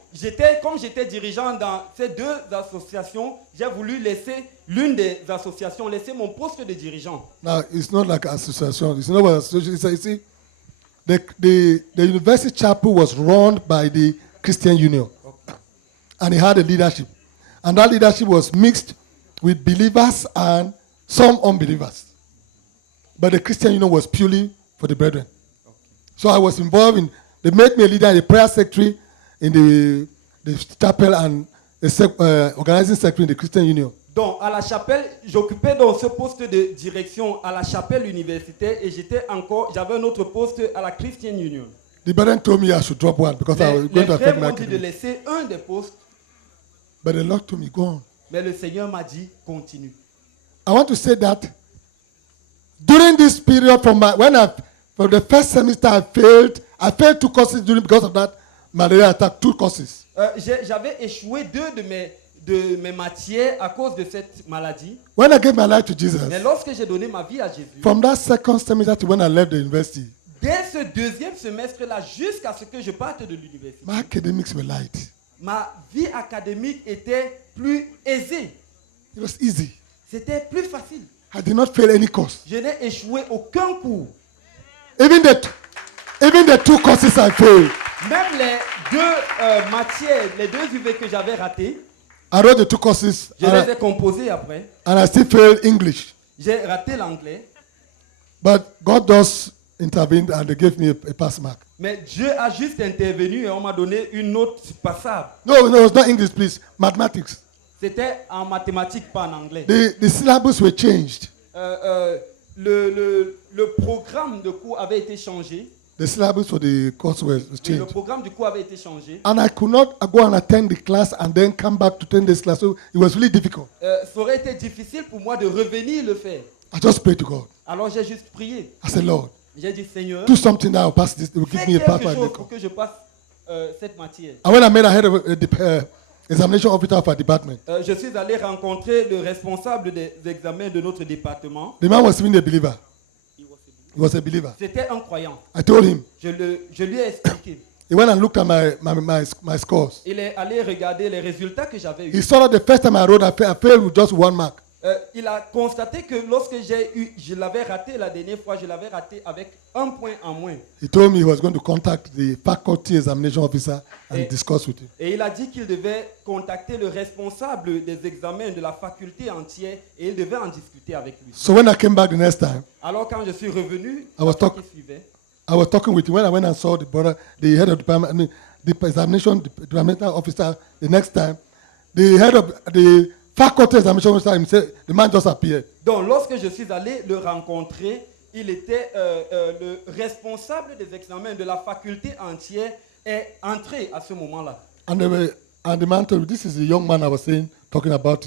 comme j'étais dirigeant dans ces deux associations, j'ai voulu laisser l'une des associations, laisser mon poste de dirigeant. Now, it's not like association. It's not what association. You see, the university chapel was run by the Christian Union. And it had a leadership. And that leadership was mixed with believers and some unbelievers. But the Christian Union was purely for the brethren. So I was involved in, they made me a leader, a prayer secretary in the chapel and organizing secretary in the Christian Union. Donc, à la chapelle, j'occupais donc ce poste de direction à la chapelle universitaire et j'avais un autre poste à la Christian Union. The brethren told me I should drop one because I was Les going to frères affect my m'ont dit de academics. laisser un des postes, But the Lord told me, go on. mais le Seigneur m'a dit continue. I want to say that during this period from the first semester I failed 2 courses because of that malaria attack, 2 courses. J'avais échoué 2 de mes matières à cause de cette maladie. When I gave my life to Jesus, Mais lorsque j'ai donné ma vie à Jésus, from that second semester to when I left the university, dès ce deuxième semestre-là, jusqu'à ce que je parte de l'université, my academics were light. ma vie académique était plus aisée. It was easy. C'était plus facile. I did not fail any course. Je n'ai échoué aucun cours. Even the 2 courses I failed, Même les 2 matières, les 2 UV que j'avais ratées, I wrote the 2 courses je les ai composées après. and I still failed English. J'ai raté l'anglais. But God does intervene and they gave me a pass mark. Mais Dieu a juste intervenu et on m'a donné une note passable. No, it's not English, please. Mathematics. C'était en mathématiques, pas en anglais. The syllabus were changed. Le programme de cours avait été changé. The syllabus for the course was Le changed. programme du cours avait été changé. And I could not go and attend the class and then come back to attend this class. So it was really difficult. Ça aurait été difficile pour moi de revenir le faire. I just prayed to God. Alors j'ai juste prié. I said, Lord, J'ai dit, Seigneur, do something now. Pass this. They will give fais me a pass quelque mark. chose pour que je passe cette matière. And when I met ahead of the examination officer of our department, Je suis allé rencontrer le responsable des examens de notre département. the man was even a believer. He was a believer. C'était un croyant. I told him. Je lui ai expliqué. He went and looked at my scores. Il est allé regarder les résultats que j'avais He eus. saw that the first time I wrote, I failed with just 1 mark. Il a constaté que lorsque je l'avais raté la dernière fois, je l'avais raté avec 1 point en moins. He told me he was going to contact the faculty examination officer and discuss with him. Et il a dit qu'il devait contacter le responsable des examens de la faculté entière et il devait en discuter avec lui. So when I came back the next time, Alors quand je suis revenu, I was la fois talk- qui suivait, I was talking with him when I went and saw the brother, the head of the department, I mean, the examination departmental officer. The next time, the head of the faculty examination officer himself, the man just appeared. donc lorsque je suis allé le rencontrer, il était le responsable des examens de la faculté entière est entré à ce moment-là. And the man told me, this is the young man I was saying, talking about.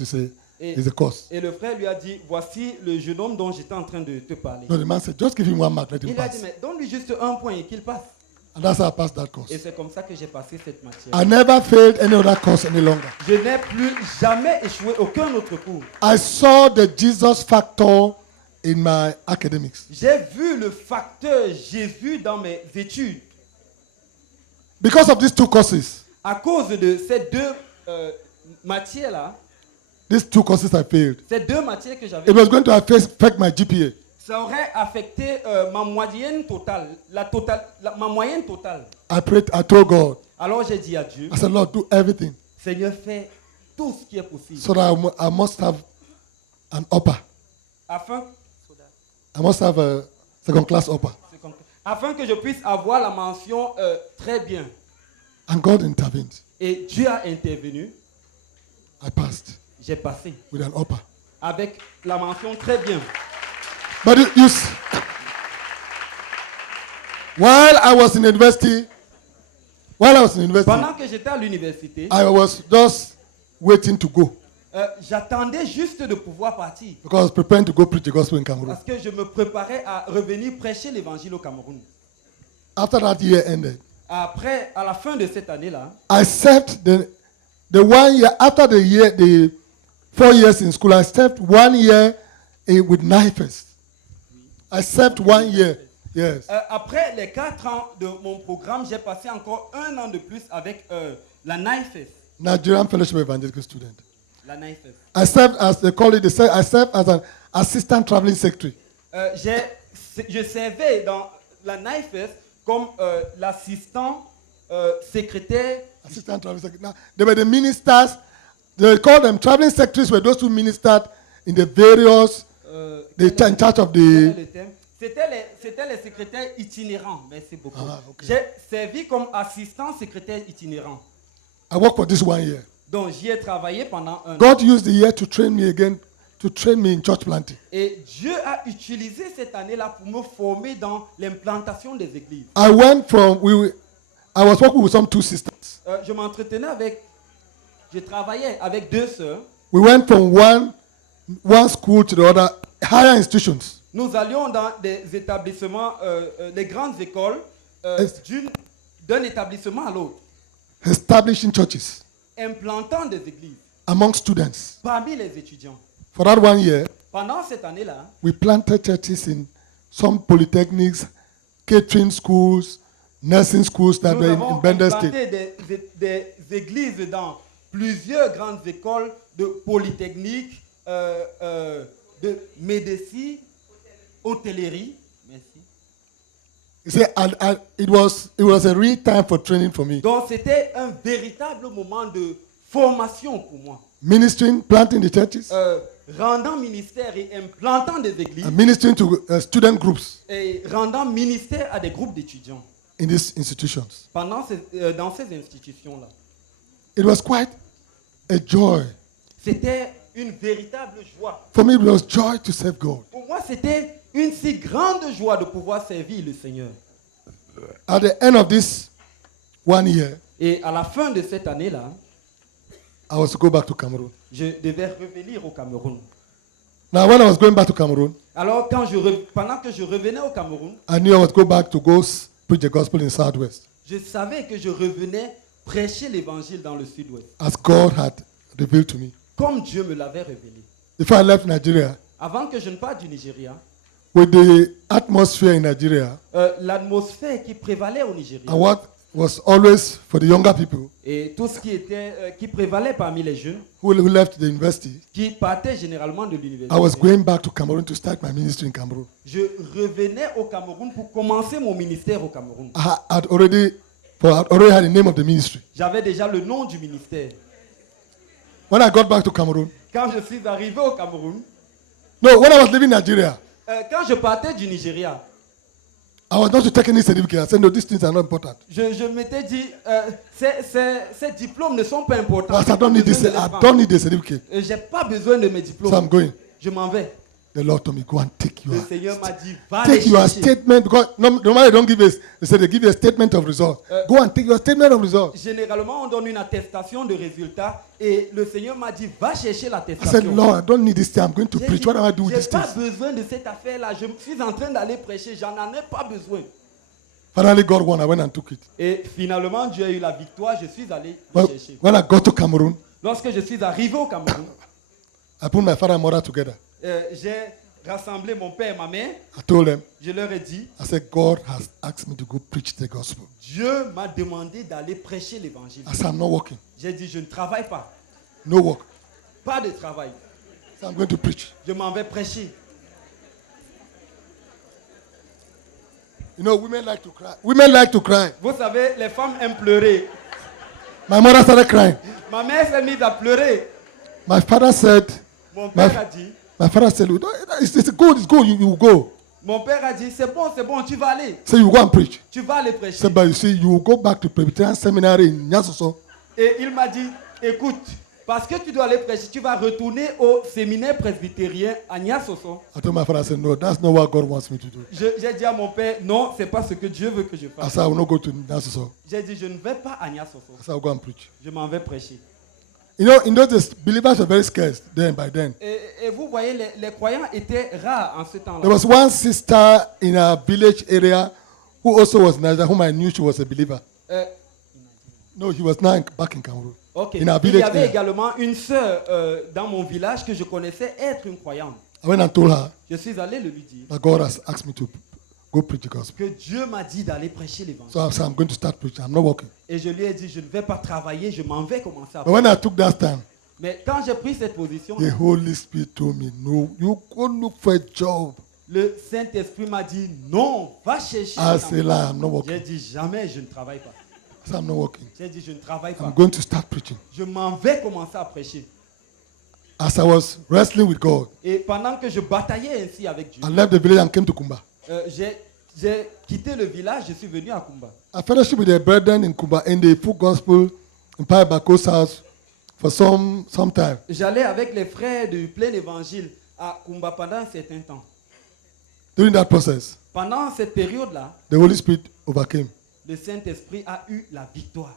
He's a course. Et le frère lui a dit, voici le jeune homme dont j'étais en train de te parler. No, the man said, just give him 1 mark, let him Il a dit, pass. mais donne-lui juste 1 point et qu'il passe. And that's how I passed that course. Et c'est comme ça que j'ai passé cette matière. I never failed any other course any longer. Je n'ai plus jamais échoué aucun autre cours. I saw the Jesus factor in my academics. J'ai vu le facteur Jésus dans mes études. Because of these 2 courses, À cause de ces 2 matières-là, these 2 courses I failed. ces 2 matières que j'avais, It was going to affect my GPA. ça aurait affecté ma moyenne totale, ma moyenne totale. I told God, Alors j'ai dit à Dieu, I said, Lord, do everything Seigneur, fais tout ce qui est possible. so that I must have an upper. I must have a second class upper. Afin que je puisse avoir la mention très bien. And God intervened. Et Dieu a intervenu. I passed J'ai passé with an upper. avec la mention très bien. But you see, while I was in university, While I was in university, Pendant que j'étais à l'université, I was just waiting to go j'attendais juste de pouvoir partir. because I was preparing to go preach the gospel in Cameroon. Parce que je me préparais à revenir prêcher l'évangile au Cameroun. After that year ended, Après, à la fin de cette année-là, I served the 1 year after the 4 years in school. I served 1 year with NIFES. I served 1 year. Yes. Après les 4 ans de mon programme, j'ai passé encore 1 an de plus avec la NIFES. Nigerian Fellowship of Evangelical Student. La NIFES. I served as they call it. I served as an assistant traveling secretary. Je servais dans la NIFES comme l'assistant secrétaire. Assistant traveling secretary. Now they were the ministers. They called them traveling secretaries. Were those who ministered in the various. They in charge of the. C'était les secrétaires itinérants. Merci beaucoup. Ah, okay. J'ai servi comme assistant secrétaire itinérant. I worked for this 1 year. Donc j'y ai travaillé pendant 1 an. God used the year to train me again, to train me in church planting. Et Dieu a utilisé cette année-là pour me former dans l'implantation des églises. I was working with some 2 sisters. Je m'entretenais je travaillais avec 2 sœurs. We went from one school to the other, higher institutions. Nous allions dans des établissements, les grandes écoles, d'un établissement à l'autre, Establishing churches implantant des églises among students. parmi les étudiants. For that 1 year, Pendant cette année-là, we planted churches in some polytechnics, catering schools, nursing schools that nous were avons in Bender implanté State. des églises dans plusieurs grandes écoles de polytechnique, de médecine, hôtellerie. Merci. You see, it was a real time for training for me. Donc c'était un véritable moment de formation pour moi. Ministering, planting the churches, Rendant ministère et implantant des églises and ministering to student groups et rendant ministère à des groupes d'étudiants in these institutions. dans ces institutions-là. It was quite a joy. C'était une véritable joie. For me, it was joy to serve God. Pour moi, c'était une si grande joie de pouvoir servir le Seigneur. At the end of this 1 year, Et à la fin de cette année-là, I was to go back to Cameroon. je devais revenir au Cameroun. Now, when I was going back to Cameroon, Alors, pendant que je revenais au Cameroun, I knew I would go back to go preach the gospel in Southwest, je savais que je revenais prêcher l'évangile dans le sud-ouest, as God had revealed to me. comme Dieu me l'avait révélé. Before I left Nigeria, Avant que je ne parte du Nigeria, with the atmosphere in Nigeria, l'atmosphère qui prévalait au Nigeria, and what was always for the younger people et tout ce qui prévalait parmi les jeunes, who left the university, qui partaient généralement de I l'université, was going back to Cameroon to start my ministry in Cameroon. je revenais au Cameroun pour commencer mon ministère au Cameroun. I had already had the name of the ministry. J'avais déjà le nom du ministère. When I got back to Cameroon, Quand je suis arrivé au Cameroun, no, when I was leaving Nigeria, quand je partais du Nigeria, I was not to take any certificate. I said, no, these things are not important. je m'étais dit, ces diplômes ne sont pas importants. Because I don't need this. I don't need the certificate. J'ai pas besoin de mes diplômes. So I'm going. Je m'en vais. The Lord told me, go and take Le Seigneur m'a dit, va take les your chercher. statement, because normally they don't give us. They say they give you a statement of results. Go and take your statement of results. Généralement, on donne une attestation de résultat et le Seigneur m'a dit, va chercher I said, l'attestation. Lord, I don't need this thing. I'm going to J'ai preach. dit, What do I do with j'ai these pas things? besoin de cette affaire-là. Je suis en train d'aller prêcher. J'en ai pas besoin. Finally, God won. I went and took it. Et finalement, Dieu a eu la victoire. Je suis allé le Well, chercher. when I got to Cameroon, Lorsque je suis arrivé au Cameroun, I put my father and mother together. j'ai rassemblé mon père et ma mère. I told them, Je leur ai dit, I said, God has asked me to go preach the gospel. Dieu m'a demandé d'aller prêcher l'évangile. I said, I'm not working. J'ai dit, je ne travaille pas. No work. Pas de travail. So I'm going to preach. Je m'en vais prêcher. You know, women like to cry. Women like to cry. Vous savez, les femmes aiment pleurer. My mother started crying. Ma mère s'est mise à pleurer. My father said, Mon père a dit, it's good, you will go. mon père a dit, c'est bon, tu vas aller. So you go and preach. Tu vas aller He prêcher. said, but you see, you will go back to Presbyterian Seminary in Nyasoso. Et il m'a dit, écoute, Parce que tu dois aller prêcher, tu vas retourner au séminaire presbytérien à Niasoso. I told my father, I said, no, that's not what God wants me to do. J'ai dit à mon père, non, c'est pas ce que Dieu veut que je I fasse. said, I will not go to Nassau. J'ai dit, je ne vais pas à Niasoso. I said, I'll go and preach. Je m'en vais prêcher. You know, in those days, believers were very scarce then, by then. Et vous voyez, les croyants étaient rares en ce temps-là. There was one sister in our village area who also was Niger, whom I knew she was a believer. Euh, No, he was now back in Cameroon. ok. In our Il y village avait area. également une sœur dans mon village que je connaissais être une croyante. I went and told her Je suis allé le lui dire that God has asked me to go preach the gospel. que Dieu m'a dit d'aller prêcher l'évangile. So I said, I'm going to start preaching. I'm not working. Et je lui ai dit, je ne vais pas travailler, je m'en vais commencer à But when I took that stand, Mais quand j'ai pris cette position, the Holy Spirit told me, no, you go look for a job. le Saint-Esprit m'a dit, non, va chercher. I un said, emploi. I'm not J'ai working. dit, jamais je ne travaille pas. I said, I'm not working. J'ai dit, je ne travaille I'm pas. going to start preaching. Je m'en vais commencer à prêcher. As I was wrestling with God, Et pendant que je bataillais ainsi avec Dieu, I left the village and came to Kumba. j'ai quitté le village, je suis venu à Kumba. I fellowship with the brethren in Kumba and the full gospel in Pai Bako's house for some time. J'allais avec les frères du plein évangile à Kumba pendant un certain temps. During that process, Pendant cette période-là, the Holy Spirit overcame. le Saint-Esprit a eu la victoire.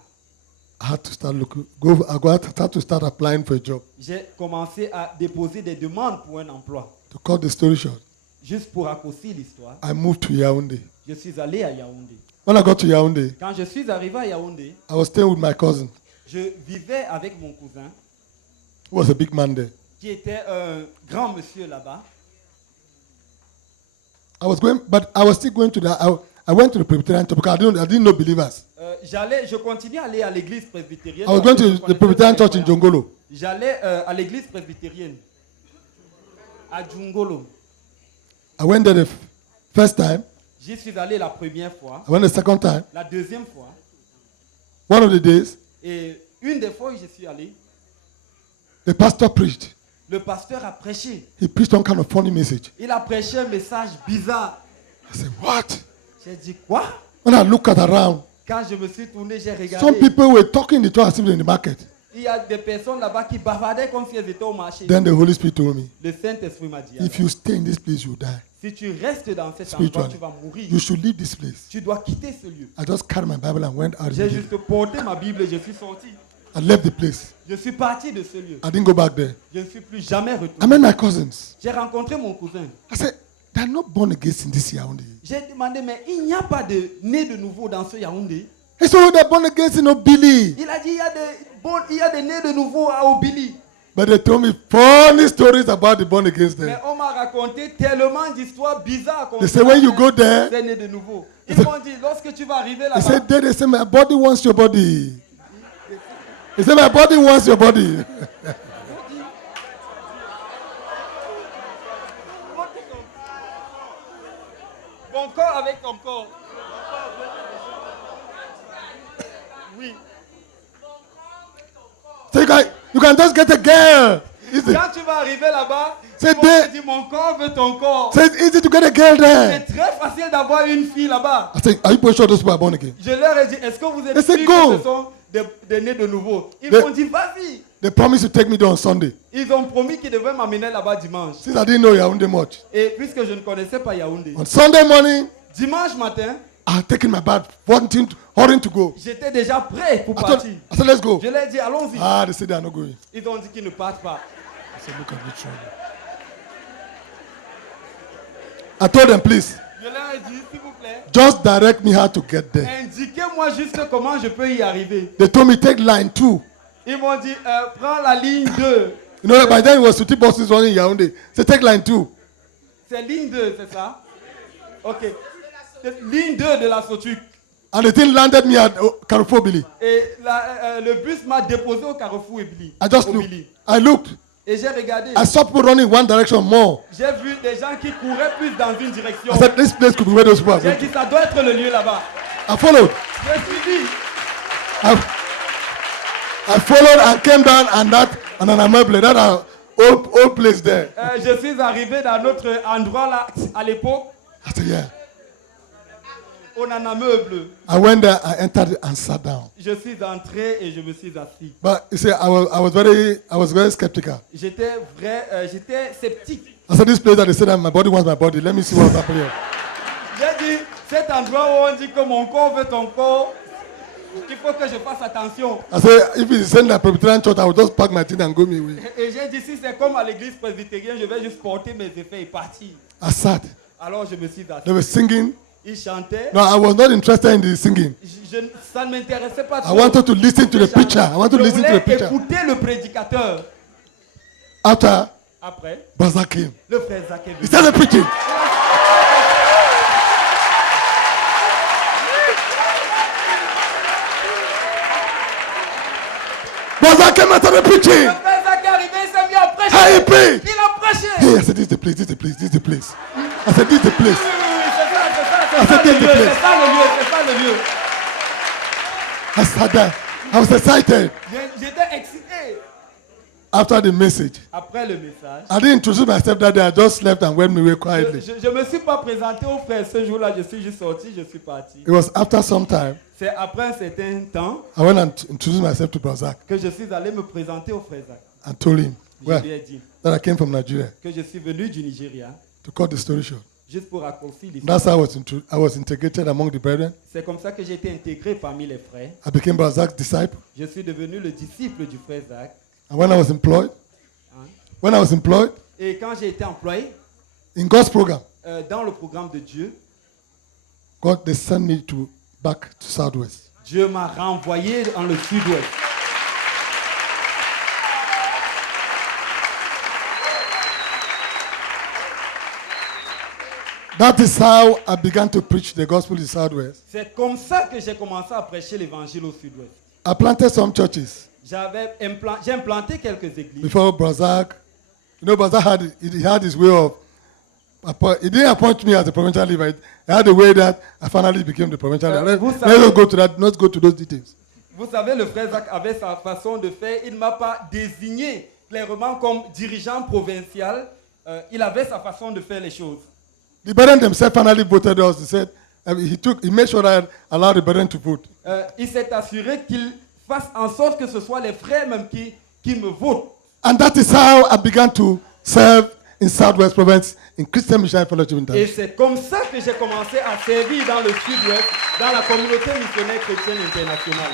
I had to start looking. I had to start applying for a job. J'ai commencé à déposer des demandes pour un emploi. To cut the story short, Juste pour raccourcir l'histoire, I moved to Yaoundé. je suis allé à Yaoundé. When I got to Yaoundé, Quand je suis arrivé à Yaoundé, I was staying with my cousin, je vivais avec mon cousin, who was a big man there. qui était un grand monsieur là-bas. I was still going to I went to the Presbyterian church because I didn't know believers. Je continuais à aller à l'église presbytérienne. I was going to the Presbyterian church in Jongolo. J'allais à l'église presbytérienne à Djungolo. I went there the first time. J'y suis allé la première fois, I went the second time. la deuxième fois, One of the days, et une des fois où je suis allé, the pastor preached. le pasteur a prêché. He preached some kind of funny message. Il a prêché un message bizarre. I said, what? J'ai dit quoi? When I look around, Quand je me suis tourné, j'ai regardé. some people were talking in the church as if they're in the market. Il y a des personnes là-bas qui bavardaient comme si elles étaient au marché. Then the Holy Spirit told me, Le Saint-Esprit m'a dit, if you stay in this place, you die. si tu restes dans cet endroit, Spiritually, tu vas mourir. you should leave this place. Tu dois quitter ce lieu. I just carried my Bible and went out. J'ai immediately. juste porté ma Bible et je suis sorti. I left the place. Je suis parti de ce lieu. I didn't go back there. Je ne suis plus jamais I retourné. met my cousins. J'ai rencontré mon cousin. I said, they're not born again in this Yaoundé. J'ai demandé, mais il n'y a pas de né de nouveau dans ce Yaoundé. He said, oh, they're born again in Obili. Il a dit, il y a des nés de nouveau à Obili. But they told me funny stories about the born again Mais there. on m'a raconté tellement d'histoires bizarres. They say, when you go there, c'est né de nouveau. Ils m'ont dit, lorsque tu vas arriver they là-bas, said, they say, my body wants your body. They say, my body wants your body. mon corps avec ton corps. Oui. So you can just get a girl. Easy. Quand tu vas arriver là-bas, C'est ils vont te dire, mon corps veut ton corps. So it's easy to get a girl there. C'est très facile d'avoir une fille là-bas. I said, are you sure those people are born again? Je leur ai dit, est-ce que vous êtes They said, sûrs go. que ce sont des nés de nouveau? Ils They- m'ont dit, vas-y. They promised to take me there on Sunday. Ils ont promis qu'ils devaient m'amener là-bas dimanche. Since I didn't know Yaoundé much. Et puisque je ne connaissais pas Yaoundé, On Sunday morning, dimanche matin, I had taken my bag, hurrying to go. j'étais déjà prêt pour I told- partir. I said, let's go. Je leur ai dit, allons-y. Ah, they said they are not going. Ils ont dit qu'ils ne partent pas. I said, look at me trouble. I told them, please, Je leur ai dit, s'il vous plaît, just direct me how to get there. indiquez-moi juste comment je peux y arriver. They told me, take line 2. Ils m'ont dit, prends la ligne 2. You know, by then it was 50 buses running in Yaoundé. So take line 2. C'est ligne 2, c'est ça? Ok. C'est ligne 2 de la Sotuc. And the thing landed me at Carrefour Billy. Et le bus m'a déposé au carrefour Ebili. I just au looked. Billy. I looked. Et j'ai regardé. I saw people running one direction more. J'ai vu des gens qui couraient plus dans une direction. I said, this place could be where those people are J'ai going dit, to. ça doit être le lieu là-bas. I followed. J'ai suivi. I followed and came down and an amable, that old place there. Je suis arrivé dans notre endroit là, à l'époque. I said, yeah. au Nana Meuble. I went there, I entered and sat down. Je suis entré et je me suis assis. But you see, I was very skeptical. J'étais sceptique. I said, this place that they said that my body wants my body. Let me see what's happening here. J'ai dit, cet endroit où on dit que mon corps veut ton corps, il faut que je fasse attention. I said, if it's in the Presbyterian church, I will just pack my thing and go my way. Et j'ai dit, si c'est comme à l'église presbytérienne, je vais juste porter mes effets et partir. I sat. Alors je me suis assis. They were singing. Ils chantaient. No, I was not interested in the singing. Ça ne m'intéressait pas I trop. wanted to listen to the preacher. I wanted to listen to the Je preacher. voulais écouter le prédicateur. After, Après, Brother came. le frère Zach est He venu. started preaching. Brother came and started preaching. Le frère Zach est arrivé, il s'est mis à prêcher. Hey, he prayed. Il a prêché. Hey, I said, this is the place, this is the place, this is the place. I said, this is the place. C'est ça le lieu, c'est ça le lieu, c'est ça le lieu. I sat there. I was excited. J'étais excité. After the message, Après le message, I didn't introduce myself that day. I just left and went my way quietly. je ne me suis pas présenté au frère ce jour-là, je suis juste sorti, je suis parti. It was after some time, C'est après un certain temps I went and introduced myself to Brother Zach que je suis allé me présenter au frère Zach. and told him Je lui ai dit that I came from Nigeria. que je suis venu du Nigeria, To cut the story short. juste pour raccourcir l'histoire. That's how I was integrated among the brethren. C'est comme ça que j'ai été intégré parmi les frères. I became Brother Zach's disciple. Je suis devenu le disciple du frère Zach. And when I was employed, Et quand j'ai été employé in God's program, dans le programme de Dieu, God, they sent me back to Southwest. Dieu m'a renvoyé dans le sud-ouest. That is how I began to preach the gospel in Southwest. C'est comme ça que j'ai commencé à prêcher l'évangile au sud-ouest. I planted some churches J'ai implanté quelques églises. before Brother Zach. You know, Brother Zach had his way of. He didn't appoint me as a provincial leader. He had a way that I finally became the provincial leader. Let's not go to that. Let's go to those details. Vous savez, le frère Zach avait sa façon de faire. Il ne m'a pas désigné clairement comme dirigeant provincial. Il avait sa façon de faire les choses. The brethren themselves finally voted us. He said he made sure that I allowed the brethren to vote. Il s'est assuré qu'il fasse en sorte que ce soit les frères même qui me votent. And that is how I began to serve in Southwest Province in Christian Missionary Fellowship Et International. c'est comme ça que j'ai commencé à servir dans le sud-ouest, dans la communauté missionnaire chrétienne internationale.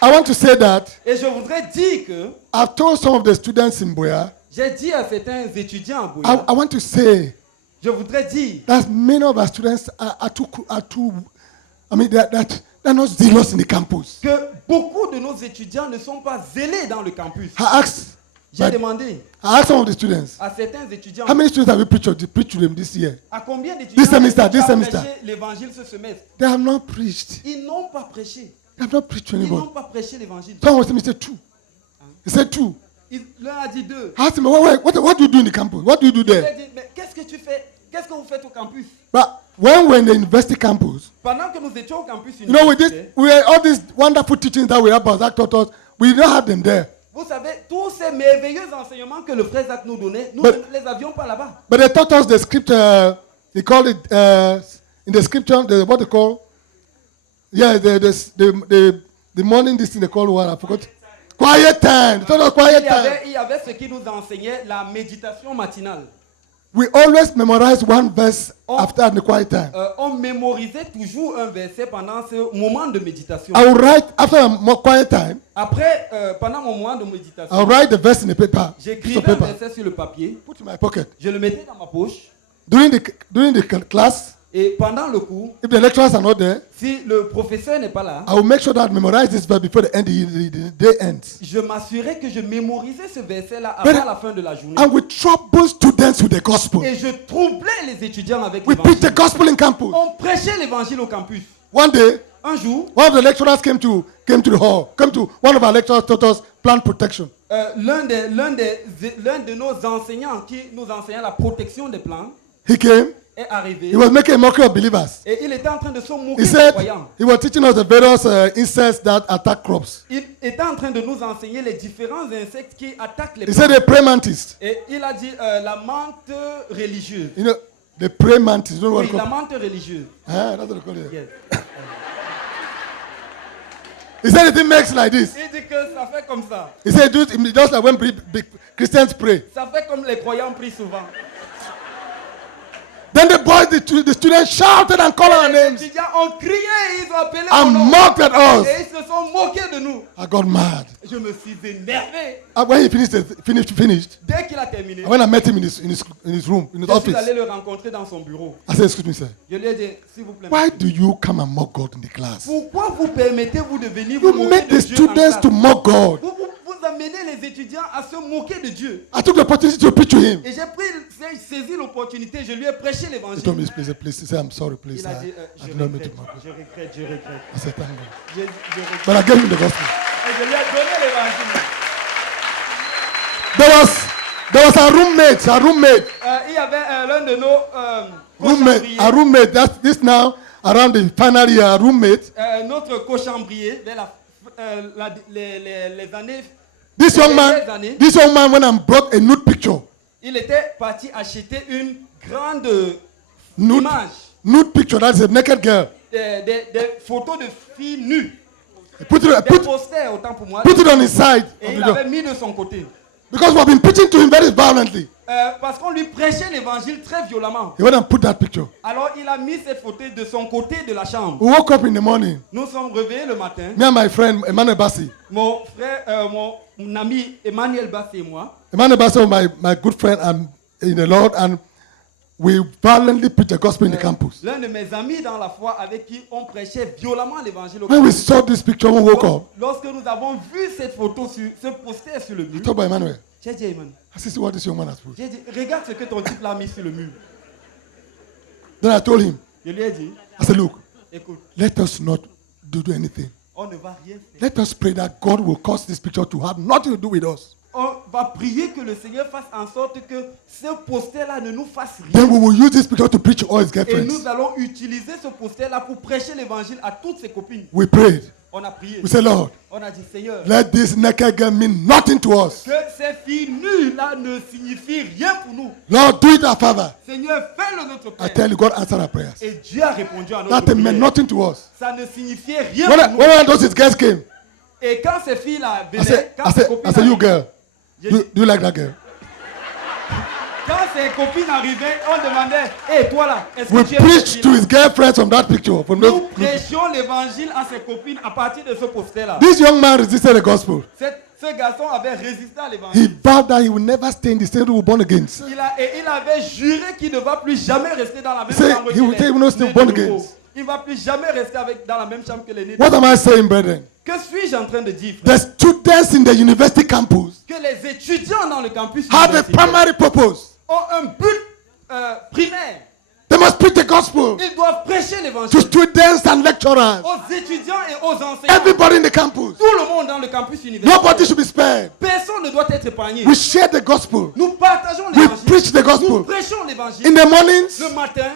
I want to say that Et je voudrais dire que I've told some of the students in Boya, j'ai dit à certains étudiants à Bouya, I want to say je voudrais dire that many of our students are too I mean, they're not zealous in the campus. que beaucoup de nos étudiants ne sont pas zélés dans le campus. I J'ai demandé asked some of the students, à certains étudiants, how many students have you preached to them this year? à combien d'étudiants This semester, tu as this semester. prêché l'évangile ce semestre? They have not preached. Ils n'ont pas prêché. They have not preached to Ils n'ont anybody. pas prêché l'évangile. Someone was telling me, he said two. He said two. L'un a dit deux. I asked him, what do you do in the campus? What do you do Il a there? dit, mais qu'est-ce que tu fais? Qu'est-ce que vous faites au campus? But when we're in the university campus, Pendant que nous étions au campus you know, universitaire, all these wonderful teachings that we have, Zach taught us, we don't have them there. vous savez, tous ces merveilleux enseignements que le frère Zach nous donnait, nous But- ne les avions pas là-bas. But they taught us the scripture, they call it, in the scripture, what they call, the morning, this thing they call what, I forgot. Quiet time. They taught us quiet time. Il y avait ce qui nous enseignait la méditation matinale. We always memorize one verse after the quiet time. On mémorisait toujours un verset pendant ce moment de méditation. I will write, after a quiet time, Après, pendant mon moment de méditation, I'll write the verse in the paper, piece j'écrivais of un paper, verset sur le papier, put in my pocket. je le mettais dans ma poche, During the class, et pendant le cours, if the lecturers are not there, si le professeur n'est pas là, I will make sure that I memorize this verse before the day ends. je m'assurais que je mémorisais ce verset-là avant la fin de la journée. And we trouble students with the gospel. Et je troublais les étudiants avec We preach the l'évangile. gospel in campus. On prêchait l'évangile au campus. One day, Un jour, one of the lecturers came to the hall. One of our lecturers taught us plant protection. l'un de nos enseignants qui nous enseignait la protection des plantes He came. est arrivé. He was making a mockery of believers. Et il était en train de se moquer He des said croyants. he was teaching us the various insects that attack crops. Il était en train de nous enseigner les différents insectes qui attaquent les He said plantes. a praying mantis. Et il a dit la menthe religieuse. You know, The prey mantis. You know what Oui, they la call it? menthe religieuse. That's what they call it. Yes. He said it makes like this. Il dit que ça fait comme ça. He said just like when big Christians pray. Ça fait comme les croyants prient souvent. Then the boys, the students shouted and called our Les names étudiants ont crié et ils ont appelé and mon nom. mocked at us. Et ils se sont moqués de nous. I got mad. Je me suis énervé. When he finished, Dès qu'il a terminé, when I met him in his room, in his je suis office, allé le rencontrer dans son bureau. I said, excuse me, sir. Je lui ai dit, s'il vous plaît, Why do you come and mock God in the class? pourquoi vous permettez-vous de venir vous You moquer make de the Dieu en students classe? to mock God. Vous amenez les étudiants à se moquer de Dieu. I took the opportunity to preach to him. Et j'ai saisi l'opportunité, je lui ai prêché He told me, l'évangile. please. He said, I'm sorry, please. Il a dit, I did not mean to mock God. je regrette. I said, thank God. Je regrette. But I gave him the gospel. Et je lui ai donné l'évangile. There was a roommate, Il y avait l'un de nos cochambriers, a roommate. That's this now around the final year. A roommate. notre cochambrier, vers les années. This young man went and brought a nude picture. Il était parti acheter une grande image, Nude picture. That's a naked girl. des photos de filles nues, Put des it posters autant pour moi. on his side. Et of il the door. avait mis de son côté. Because we have been preaching to him very violently. Parce qu'on lui prêchait l'évangile très violemment. He went and put that picture. Alors il a mis cette photo de son côté de la chambre. We woke up in the morning. Nous sommes réveillés le matin. Me and my friend Emmanuel Bassi. Mon frère, mon ami Emmanuel Bassé et moi. Emmanuel Bassi was my good friend and in the Lord, and we violently preached the gospel in the campus. L'un de mes amis dans la foi avec qui on prêchait violemment l'évangile au When we campus. saw this picture, we woke up. Lorsque nous avons vu cette photo, ce poster sur le I mur, told by Emmanuel. j'ai dit à Emmanuel, I said, see what this young man has put. j'ai dit, regarde ce que ton type l'a mis sur le mur. Then I told him, Je lui ai dit, I said, look, écoute, let us not do anything. on ne va rien faire. Let us pray that God will cause this picture to have nothing to do with us. On va prier que le Seigneur fasse en sorte que ce poster-là ne nous fasse rien. Then we will use this picture to preach to all his Et girlfriends. nous allons utiliser ce poster-là pour prêcher l'évangile à toutes ses copines. We prayed. On a prié. We said, Lord, On a dit, Seigneur, let this naked girl mean nothing to us. que ces filles nues-là ne signifient rien pour nous. Lord, do it, our Father. Seigneur, fais-le notre I Père. tell you, God answered our prayers. Et Dieu a répondu à notre That meant prière. nothing to us. Ça ne signifiait rien When, pour nous. when one of those girls came, Et quand ces filles-là I venaient, said, quand ces copines you arrivaient- girl, J'ai do dit- you like that girl? quand ces copines arrivaient, on demandait, hé toi là, est-ce que We tu es cette preached to fille-là? his girlfriends from that picture. From Nous those, prêchions l'évangile à ses copines à partir de ce poster-là. this young man resisted the gospel. Ce garçon avait résisté à He l'évangile. vowed that he will never stay in the state we were born again. Il avait juré qu'il ne va plus jamais rester dans la même Say, chambre he qu'il will est say he will not stay né born de again. nouveau. Il ne va plus jamais rester dans la même chambre que les nés. What am I saying, brethren? Que suis-je en train de dire, frère? The students in the university campus Que les étudiants dans le campus have a universitaire primary purpose. ont un but primaire. They must preach the gospel Ils doivent prêcher to l'évangile students and lecturers. aux étudiants et aux enseignants. Everybody in the campus. Tout le monde dans le campus universitaire. Nobody should be spared. Personne ne doit être épargné. We share the gospel. Nous partageons We l'évangile. preach the Nous gospel. prêchons l'évangile. In the mornings, Le matin,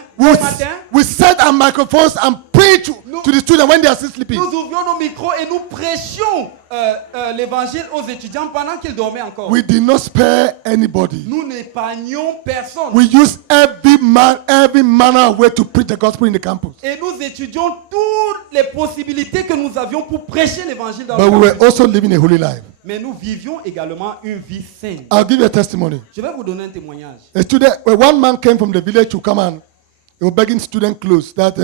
we set our microphones and preach to the students when they are still sleeping. nous ouvrions nos micros et nous prêchions l'évangile aux étudiants pendant qu'ils dormaient encore. We did not spare anybody. Nous n'épargnions personne. We use every manner of way to preach the gospel in the campus. Et nous étudions toutes les possibilités que nous avions pour prêcher l'évangile dans But le we were campus. also living a holy life. Mais nous vivions également une vie sainte. I'll give you a testimony. Je vais vous donner un témoignage. One man came from the village to come and he was begging student clothes that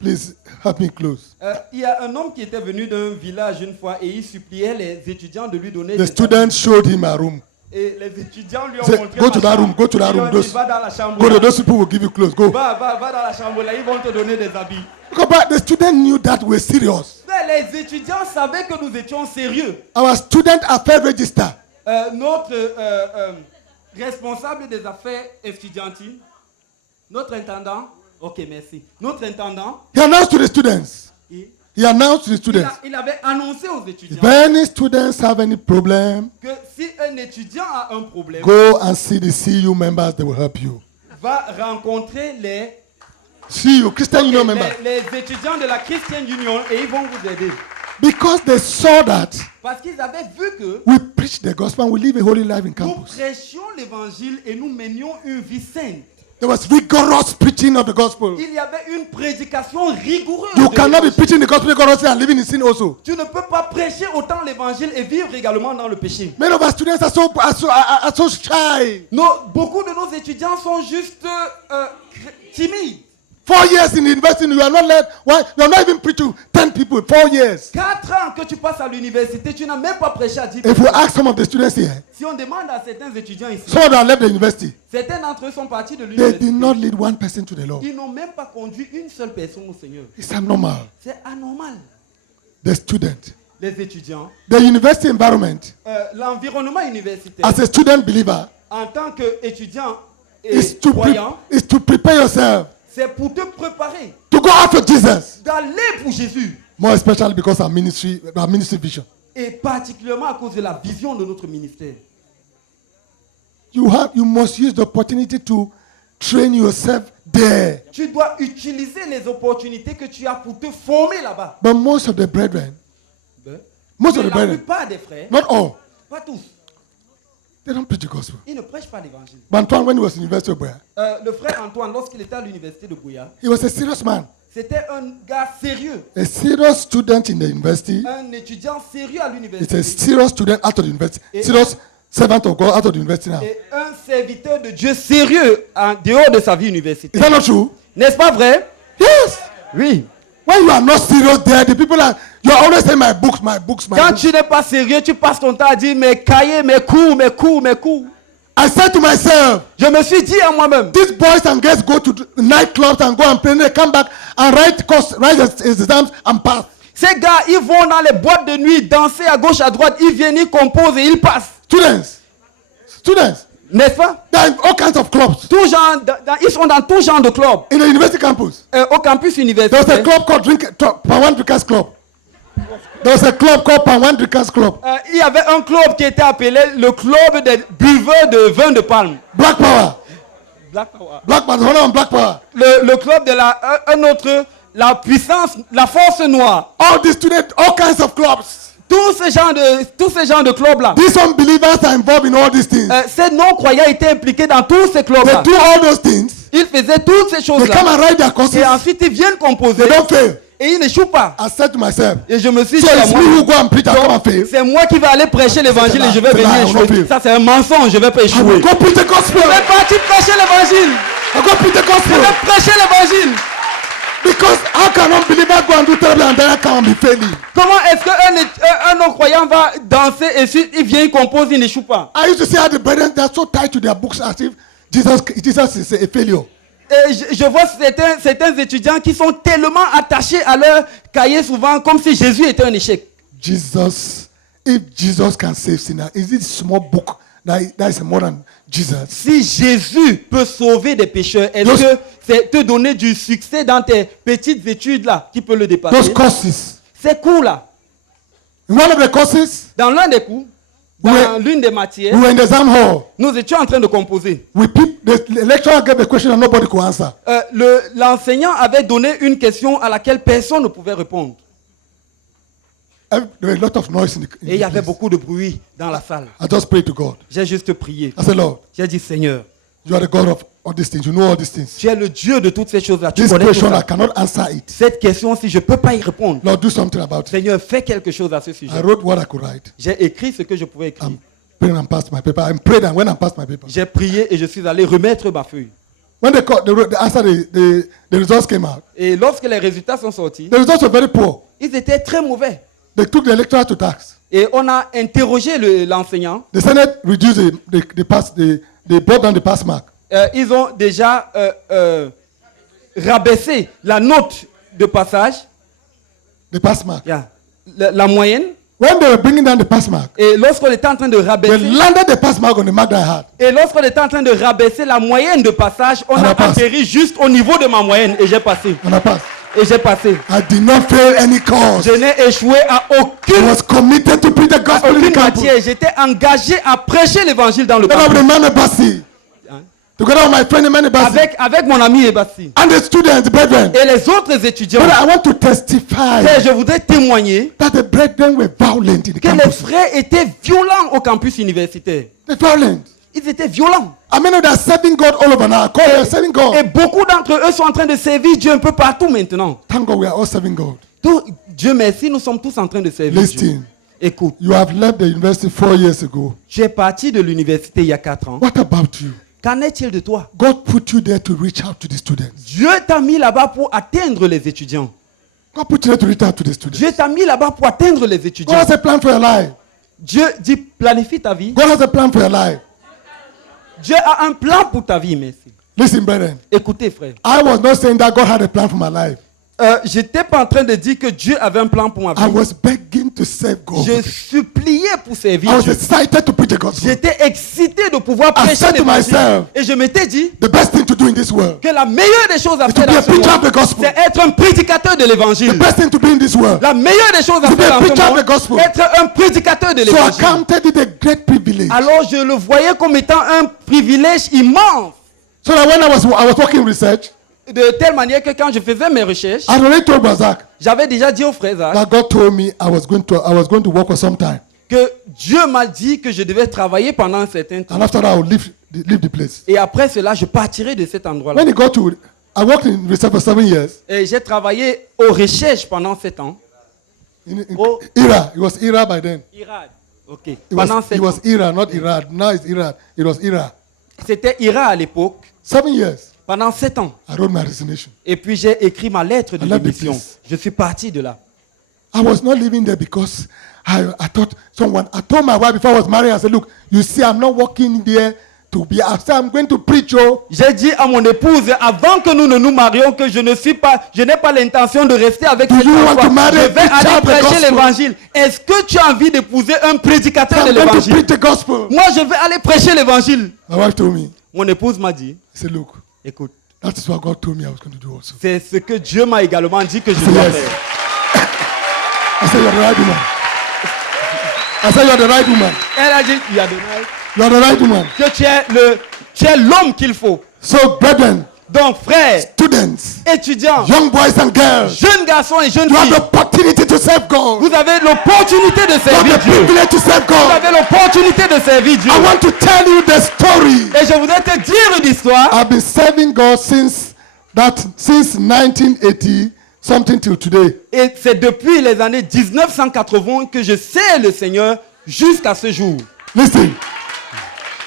please help me close. Il y a un homme qui était venu d'un village une fois et il suppliait les étudiants de lui donner The des student showed him a room. Et les étudiants lui ont Say, montré go to la that chambre. room, go to that Ils lui room. ont dit, va dans la chambre. Go to là. those people will give you clothes. Go. Va dans la chambre là, ils vont te donner des habits. But the student knew that we're serious. Mais les étudiants savaient que nous étions sérieux. Our student affair register. Notre responsable des affaires estudiantines, notre intendant, ok merci, notre intendant, He announced to the students. il, He announced to the students. il avait annoncé aux If étudiants any students have any problem, que si un étudiant a un problème, go and see the CU members. They will help you. va rencontrer les CU, Christian Union members. les étudiants de la Christian Union et ils vont vous aider. Because they saw that Parce qu'ils avaient vu que we preach the gospel and we live a holy life in nous campus. prêchions l'évangile et nous menions une vie sainte. There was rigorous preaching of the gospel. Il y avait une prédication rigoureuse. You de cannot be l'évangile. preaching the gospel rigorously and living in sin also. Tu ne peux pas prêcher autant l'évangile et vivre également dans le péché. Many of our students are so shy. Beaucoup de nos étudiants sont juste timides. 4 years in the university, you are not led. Why? You are not even preaching to 10 people. 4 years. 4 ans que tu passes à l'université, tu n'as même pas prêché à 10 If you personnes. ask some of the students here, Si on demande à certains étudiants ici, some of them left the university. certains d'entre eux sont partis de They l'université. did not lead one person to the Lord. Ils n'ont même pas conduit une seule personne au Seigneur. It's abnormal. C'est anormal. The student, Les étudiants, the university environment, l'environnement universitaire, as a student believer, en tant qu'étudiant et is to, croyant, is to prepare yourself c'est pour te préparer to go after Jesus. d'aller pour Jésus. More especially because our ministry vision. Et particulièrement à cause de la vision de notre ministère. You must use the opportunity to train yourself there. Tu dois utiliser les opportunités que tu as pour te former là-bas. But most of the brethren, Mais most of the la brethren, plupart des frères, not all, pas tous, they don't preach the gospel. ils ne prêchent pas l'évangile. But Antoine, when he was in University of Boya, Le frère Antoine, lorsqu'il était à l'université de Bouya, he was a serious man, c'était un gars sérieux, a serious student in the university. un étudiant sérieux à It's a l'université serious student out of the university, serious servant of God out of the university now. et un serviteur de Dieu sérieux en dehors de sa vie Is universitaire. that not true? N'est-ce pas vrai? Yes. Oui. When you are not serious there, the people are, you are always saying my books, my books, my Quand books. tu n'es pas sérieux, tu passes ton temps à dire mes cahiers, mes cours, mes cours, mes cours. I said to myself, Je me suis dit à moi-même, these boys and girls go to nightclubs and go and play, they come back and write exams and pass. ces gars, ils vont dans les boîtes de nuit, danser à gauche, à droite, ils viennent, ils composent et ils passent. Students, N'est-ce pas? they're in all kinds of clubs. Tout genre, ils sont dans tout genre de clubs. In the university campus, Au campus there was a universitaire, club called Pawan Drinkers Club. There was a club called Pawan Drinkers Club. il y avait un club qui était appelé le club des buveurs de vin de palme. Black Power. Black Power. Black Power, the one on Black Power. Le club de un autre, la puissance, la force noire. All the students, all kinds of clubs. Tous ces genres de clubs-là. These unbelievers are involved in all these things. Ces non-croyants étaient impliqués dans tous ces They clubs-là. do all those things. Ils faisaient toutes ces They come choses-là. and write their courses. Et ensuite, ils viennent composer. They don't fail. Et ils n'échouent pas. I said to myself, Et je me suis so dit à it's moi, me who go and preach and come and fail. c'est moi qui vais aller prêcher l'évangile et je vais C'est là, venir on va échouer. faire. Ça, c'est un mensonge, je vais pas I échouer. will go preach the gospel. Je vais partir prêcher l'évangile. I go preach the Je gospel. vais prêcher l'évangile. Because how can unbeliever go and do terrible and then I can't be failing? Comment est-ce qu'un non-croyant va danser et ensuite il vient, il compose, il n'échoue pas? I used to see how the brethren, they are so tied to their books as if Jesus is a failure. Et je vois certains étudiants qui sont tellement attachés à leur cahier souvent comme si Jésus était un échec. Jesus, if Jesus can save sinners, is it small book that is more than Jesus? Si Jésus peut sauver des pécheurs, est-ce Those- que c'est te donner du succès dans tes petites études là qui peut le Those dépasser? courses. Ces cours là, In one of the courses, dans l'un des cours, dans Oui. l'une des matières, we were in the exam hall. nous étions en train de composer. The lecturer gave a question and nobody could answer. L'enseignant avait donné une question à laquelle personne ne pouvait répondre. There was a lot of noise in the Et il y avait place. beaucoup de bruit dans la salle. I just prayed to God. J'ai juste prié. I said, Lord, J'ai dit, Seigneur, you are the God of all these things. You know all these things. tu es le Dieu de toutes ces choses-là. Tu This connais tout question, I ça. cannot answer it. Cette question, si je ne peux pas y répondre, Lord, do something about it. Seigneur, fais quelque chose à ce sujet. I wrote what I could write. J'ai écrit ce que je pouvais écrire. Prayed and passed my paper. I prayed and when I passed my paper. J'ai prié et je suis allé remettre ma feuille. When the results came out, Et lorsque les résultats sont sortis, the results were very poor. ils étaient très mauvais. They took the lecturer to task. Et on a interrogé l'enseignant. The Senate reduced they brought down the pass mark. Ils ont déjà rabaissé la note de passage, The pass mark. la moyenne. When they were bringing down the pass mark, Et lorsqu'on était en train de they rabaisser, landed the pass mark on the mark that I had. et lorsqu'on était en train de rabaisser la moyenne de passage, on On a a passé. atterri juste au niveau de ma moyenne et j'ai passé. And I passed. Et j'ai passé. I did not fail any course. Je n'ai échoué à I aucune was committed to preach the gospel in the campus. matière. J'étais engagé à prêcher l'évangile dans le Then I campus. with Emmanuel Bassi, Hein? together with my friend Emmanuel Bassi, Avec mon ami Ebassi. and the students, brethren. Et les autres étudiants. But I want to testify Et je voudrais témoigner that the brethren were violent in the que les campus. frères étaient violents au campus universitaire. They're violent. Ils étaient violents. I mean, they're serving God all over now. They're serving Et God. beaucoup d'entre eux sont en train de servir Dieu un peu partout maintenant. Thank God we are all serving God. Dieu merci, nous sommes tous en train de servir Dieu. Listen, Écoute, you have left the university 4 years ago. tu es parti de l'université il y a 4 ans. What about you? Qu'en est-il de toi? God put you there to reach out to the students. Dieu t'a mis là-bas pour atteindre les étudiants. God put you there to reach out to the students. Dieu t'a mis là-bas pour atteindre les God étudiants. has a plan for your life. Dieu dit planifie ta vie. God has a plan for your life. Dieu a un plan pour ta vie, merci. Listen, brethren. Écoutez, frère. I was not saying that God had a plan for my life. J'étais pas en train de dire que Dieu avait un plan pour ma I vie. was begging to serve God. Je suppliais pour servir I was Dieu. excited to preach the gospel. J'étais excité de pouvoir I prêcher said to l'évangile. myself, Et je m'étais dit the best thing to do in this world, que la meilleure des choses à is to faire be a dans ce preacher of monde, the gospel. c'est être un prédicateur de The l'évangile. best thing to be in this world. La meilleure des choses à To be faire a dans preacher ce of the monde, gospel. être un prédicateur de So I l'évangile. counted it a great privilege. Alors je le voyais comme étant un privilège immense. So that when I was working research, De telle manière que quand je faisais mes recherches, I already told Bazak j'avais déjà dit au frère Zach that God told me I was going to work for some time, que Dieu m'a dit que je devais travailler pendant un certain temps. and after that I would leave the place. Et après cela, je partirai de cet endroit-là. When he got to, I worked in research for 7 years. Et j'ai travaillé aux recherches pendant 7 ans. In Oh. Ira, it was Ira by then. Irad. Ok. It Pendant was, 7 it ans. was Ira, not Irad. Now it's Ira. It was Ira. C'était Ira à l'époque. 7 years. Pendant 7 ans. I wrote my resignation. Et puis j'ai écrit ma lettre de I left the démission. place. Je suis parti de là. I was not living there because I thought someone. I told my wife before I was married. I said, "Look, you see, I'm not working there to be. I said I'm going to preach. Oh, J'ai dit à mon épouse avant que nous ne nous marions que je n'ai pas l'intention de rester avec cette you want emploi. to marry Je a vais preacher aller of the prêcher gospel? l'évangile. Est-ce que tu as envie d'épouser un prédicateur de I'm going to l'évangile? preach the gospel." Moi, je vais aller prêcher l'évangile. My wife told me. Mon épouse m'a dit, I said, "Look, écoute, that is what God told me I was going to do also." c'est ce que Dieu m'a également dit que je said, dois yes. faire. I said, "You're the right woman." I said, "You're the right woman. Elle a dit, il y a de mal, You're the right woman." que tu es l'homme qu'il faut. So, brethren, Donc, frères, students, étudiants, young boys and girls, jeunes garçons et jeunes you have filles, the opportunity to serve God. vous avez l'opportunité de You have servir the Dieu. privilege to serve Vous God. avez l'opportunité de servir Dieu. I want to tell you the story. Et je voudrais te dire une histoire. I've been serving God since 1980 something till today. Et c'est depuis les années 1980 que je sers le Seigneur jusqu'à ce jour. Listen,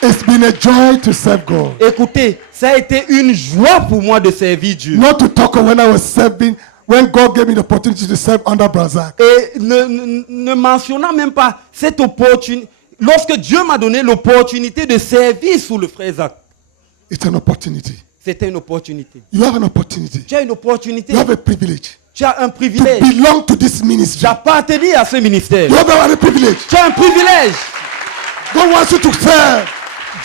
it's been a joy to serve God. Écoutez, ça a été une joie pour moi de servir Dieu. Not to talk of when I was serving, when God gave me the opportunity to serve under Brazak. Et ne mentionnant même pas cette opportunité, lorsque Dieu m'a donné l'opportunité de servir sous le frère Zach, It's an opportunity. c'était une opportunité. You have an opportunity. Tu as une opportunité, You have a privilege tu as un to privilège belong to this ministry. d'appartenir à ce ministère. You have a privilege. Tu as un privilège. God wants you to serve.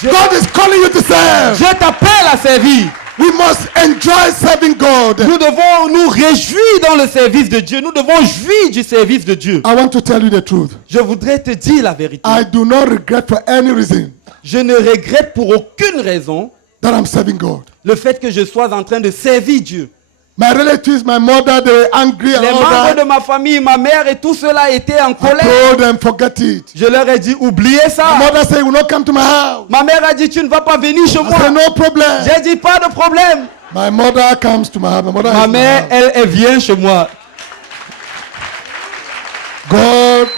Dieu, God is calling you to serve. Dieu t'appelle à servir. We must enjoy serving God. Nous devons nous réjouir dans le service de Dieu. Nous devons jouir du service de Dieu. I want to tell you the truth. Je voudrais te dire la vérité. I do not regret for any reason Je ne regrette pour aucune raison that I'm serving God. le fait que je sois en train de servir Dieu. My relatives, my mother, they were angry and Les all membres de that. ma famille, ma mère et tout cela étaient en I colère. told them, forget it. Je leur ai dit, oubliez My ça. mother said, you will not come to my house. Ma mère a dit, tu ne vas pas venir chez I moi. said, no problem. J'ai dit, pas de problème. My mother comes to my house. My mother Ma is my mère, house. elle vient chez moi. God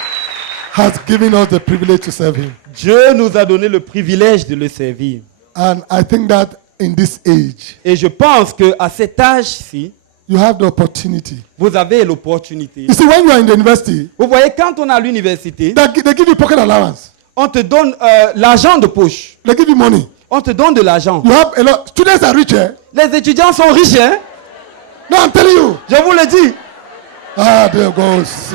has given us the privilege to serve Him. Dieu nous a donné le privilège de le servir. And I think that in this age, Et je pense qu'à cet âge-ci, you have the opportunity. vous avez l'opportunité. You see, when you are in the university, Vous voyez, quand on est à l'université, they give you pocket allowance. on te donne l'argent de poche. They give you money. On te donne de l'argent. You have a lot. Students are rich, eh? Les étudiants sont riches, hein? No, I'm telling you. Je vous le dis. Ah, there goes.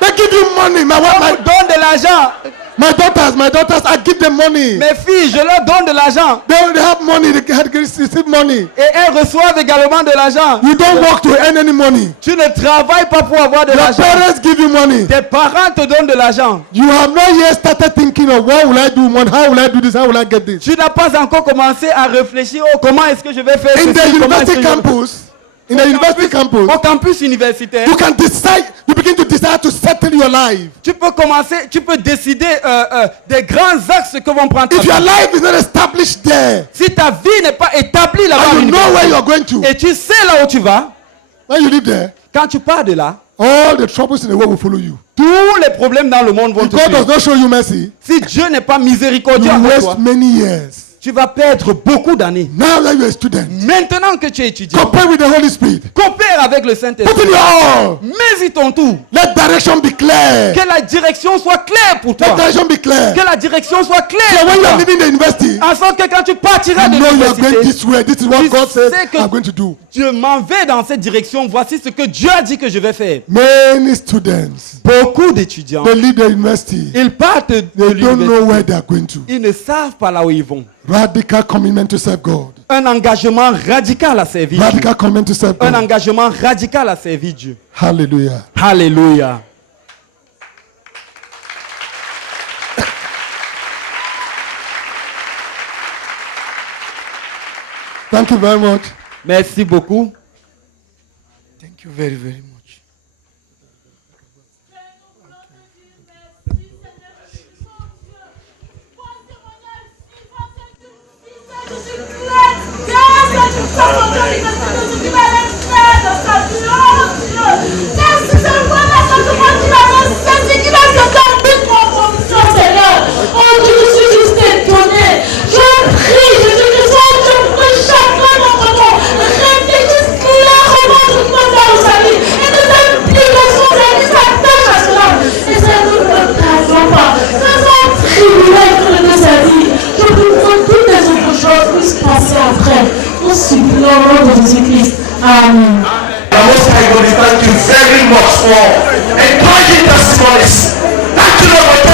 They give you money. On vous donne de l'argent. My daughters, I give them money. Mes filles, je leur donne de l'argent. They have money. They receive money. Et elles reçoivent également de l'argent. You don't work to earn any money. Tu ne travailles pas pour avoir de Your l'argent. parents give you money. Tes parents te donnent de l'argent. You have not yet started thinking of what will I do, how will I do this, how will I get this. Tu n'as pas encore commencé à réfléchir, oh, comment est-ce que je vais faire In ceci, the comment est-ce university que je- campus, in the university campus, Au campus universitaire, you can decide, you begin to decide to settle your your life. Tu peux commencer, tu peux décider des grands axes que vont prendre ta If your vie. life is not established there, Si ta vie n'est pas établie là-bas, à and you know where l'université, you are going to, et tu sais là où tu vas, when you live there, quand tu pars de là, all the troubles in the world will follow you. tous les problèmes dans le monde vont If te God does suivre. not show you mercy, Si Dieu n'est pas miséricordieux you avec toi, waste many years. tu vas perdre beaucoup d'années. Now that you are a student, Maintenant que tu es étudiant, compare with the Holy Spirit. compare avec le Put in Saint-Esprit. your all. Mets-y ton tout. Let direction be clear. Que la direction soit claire pour Let toi. direction be clear. Que la direction soit So claire when pour you are toi. leaving the university, En sorte que quand tu partiras de you know you are going l'université, this way. This is what tu God says sais que I'm going to do. je m'en vais dans cette direction. Voici ce que Dieu a dit que je vais faire. Many students, Beaucoup d'étudiants, they leave the university. ils partent de They don't know l'université. where they are going to. Ils ne savent pas là où ils vont. Radical commitment to serve God. Un engagement radical à servir Dieu. Radical commitment to serve Un God. engagement radical à servir Dieu. Hallelujah. Alléluia. Thank you very much. Merci beaucoup. Thank you very, very much. Amen. The Most High God, we thank you very much for encouraging testimonies. Thank you, Lord, for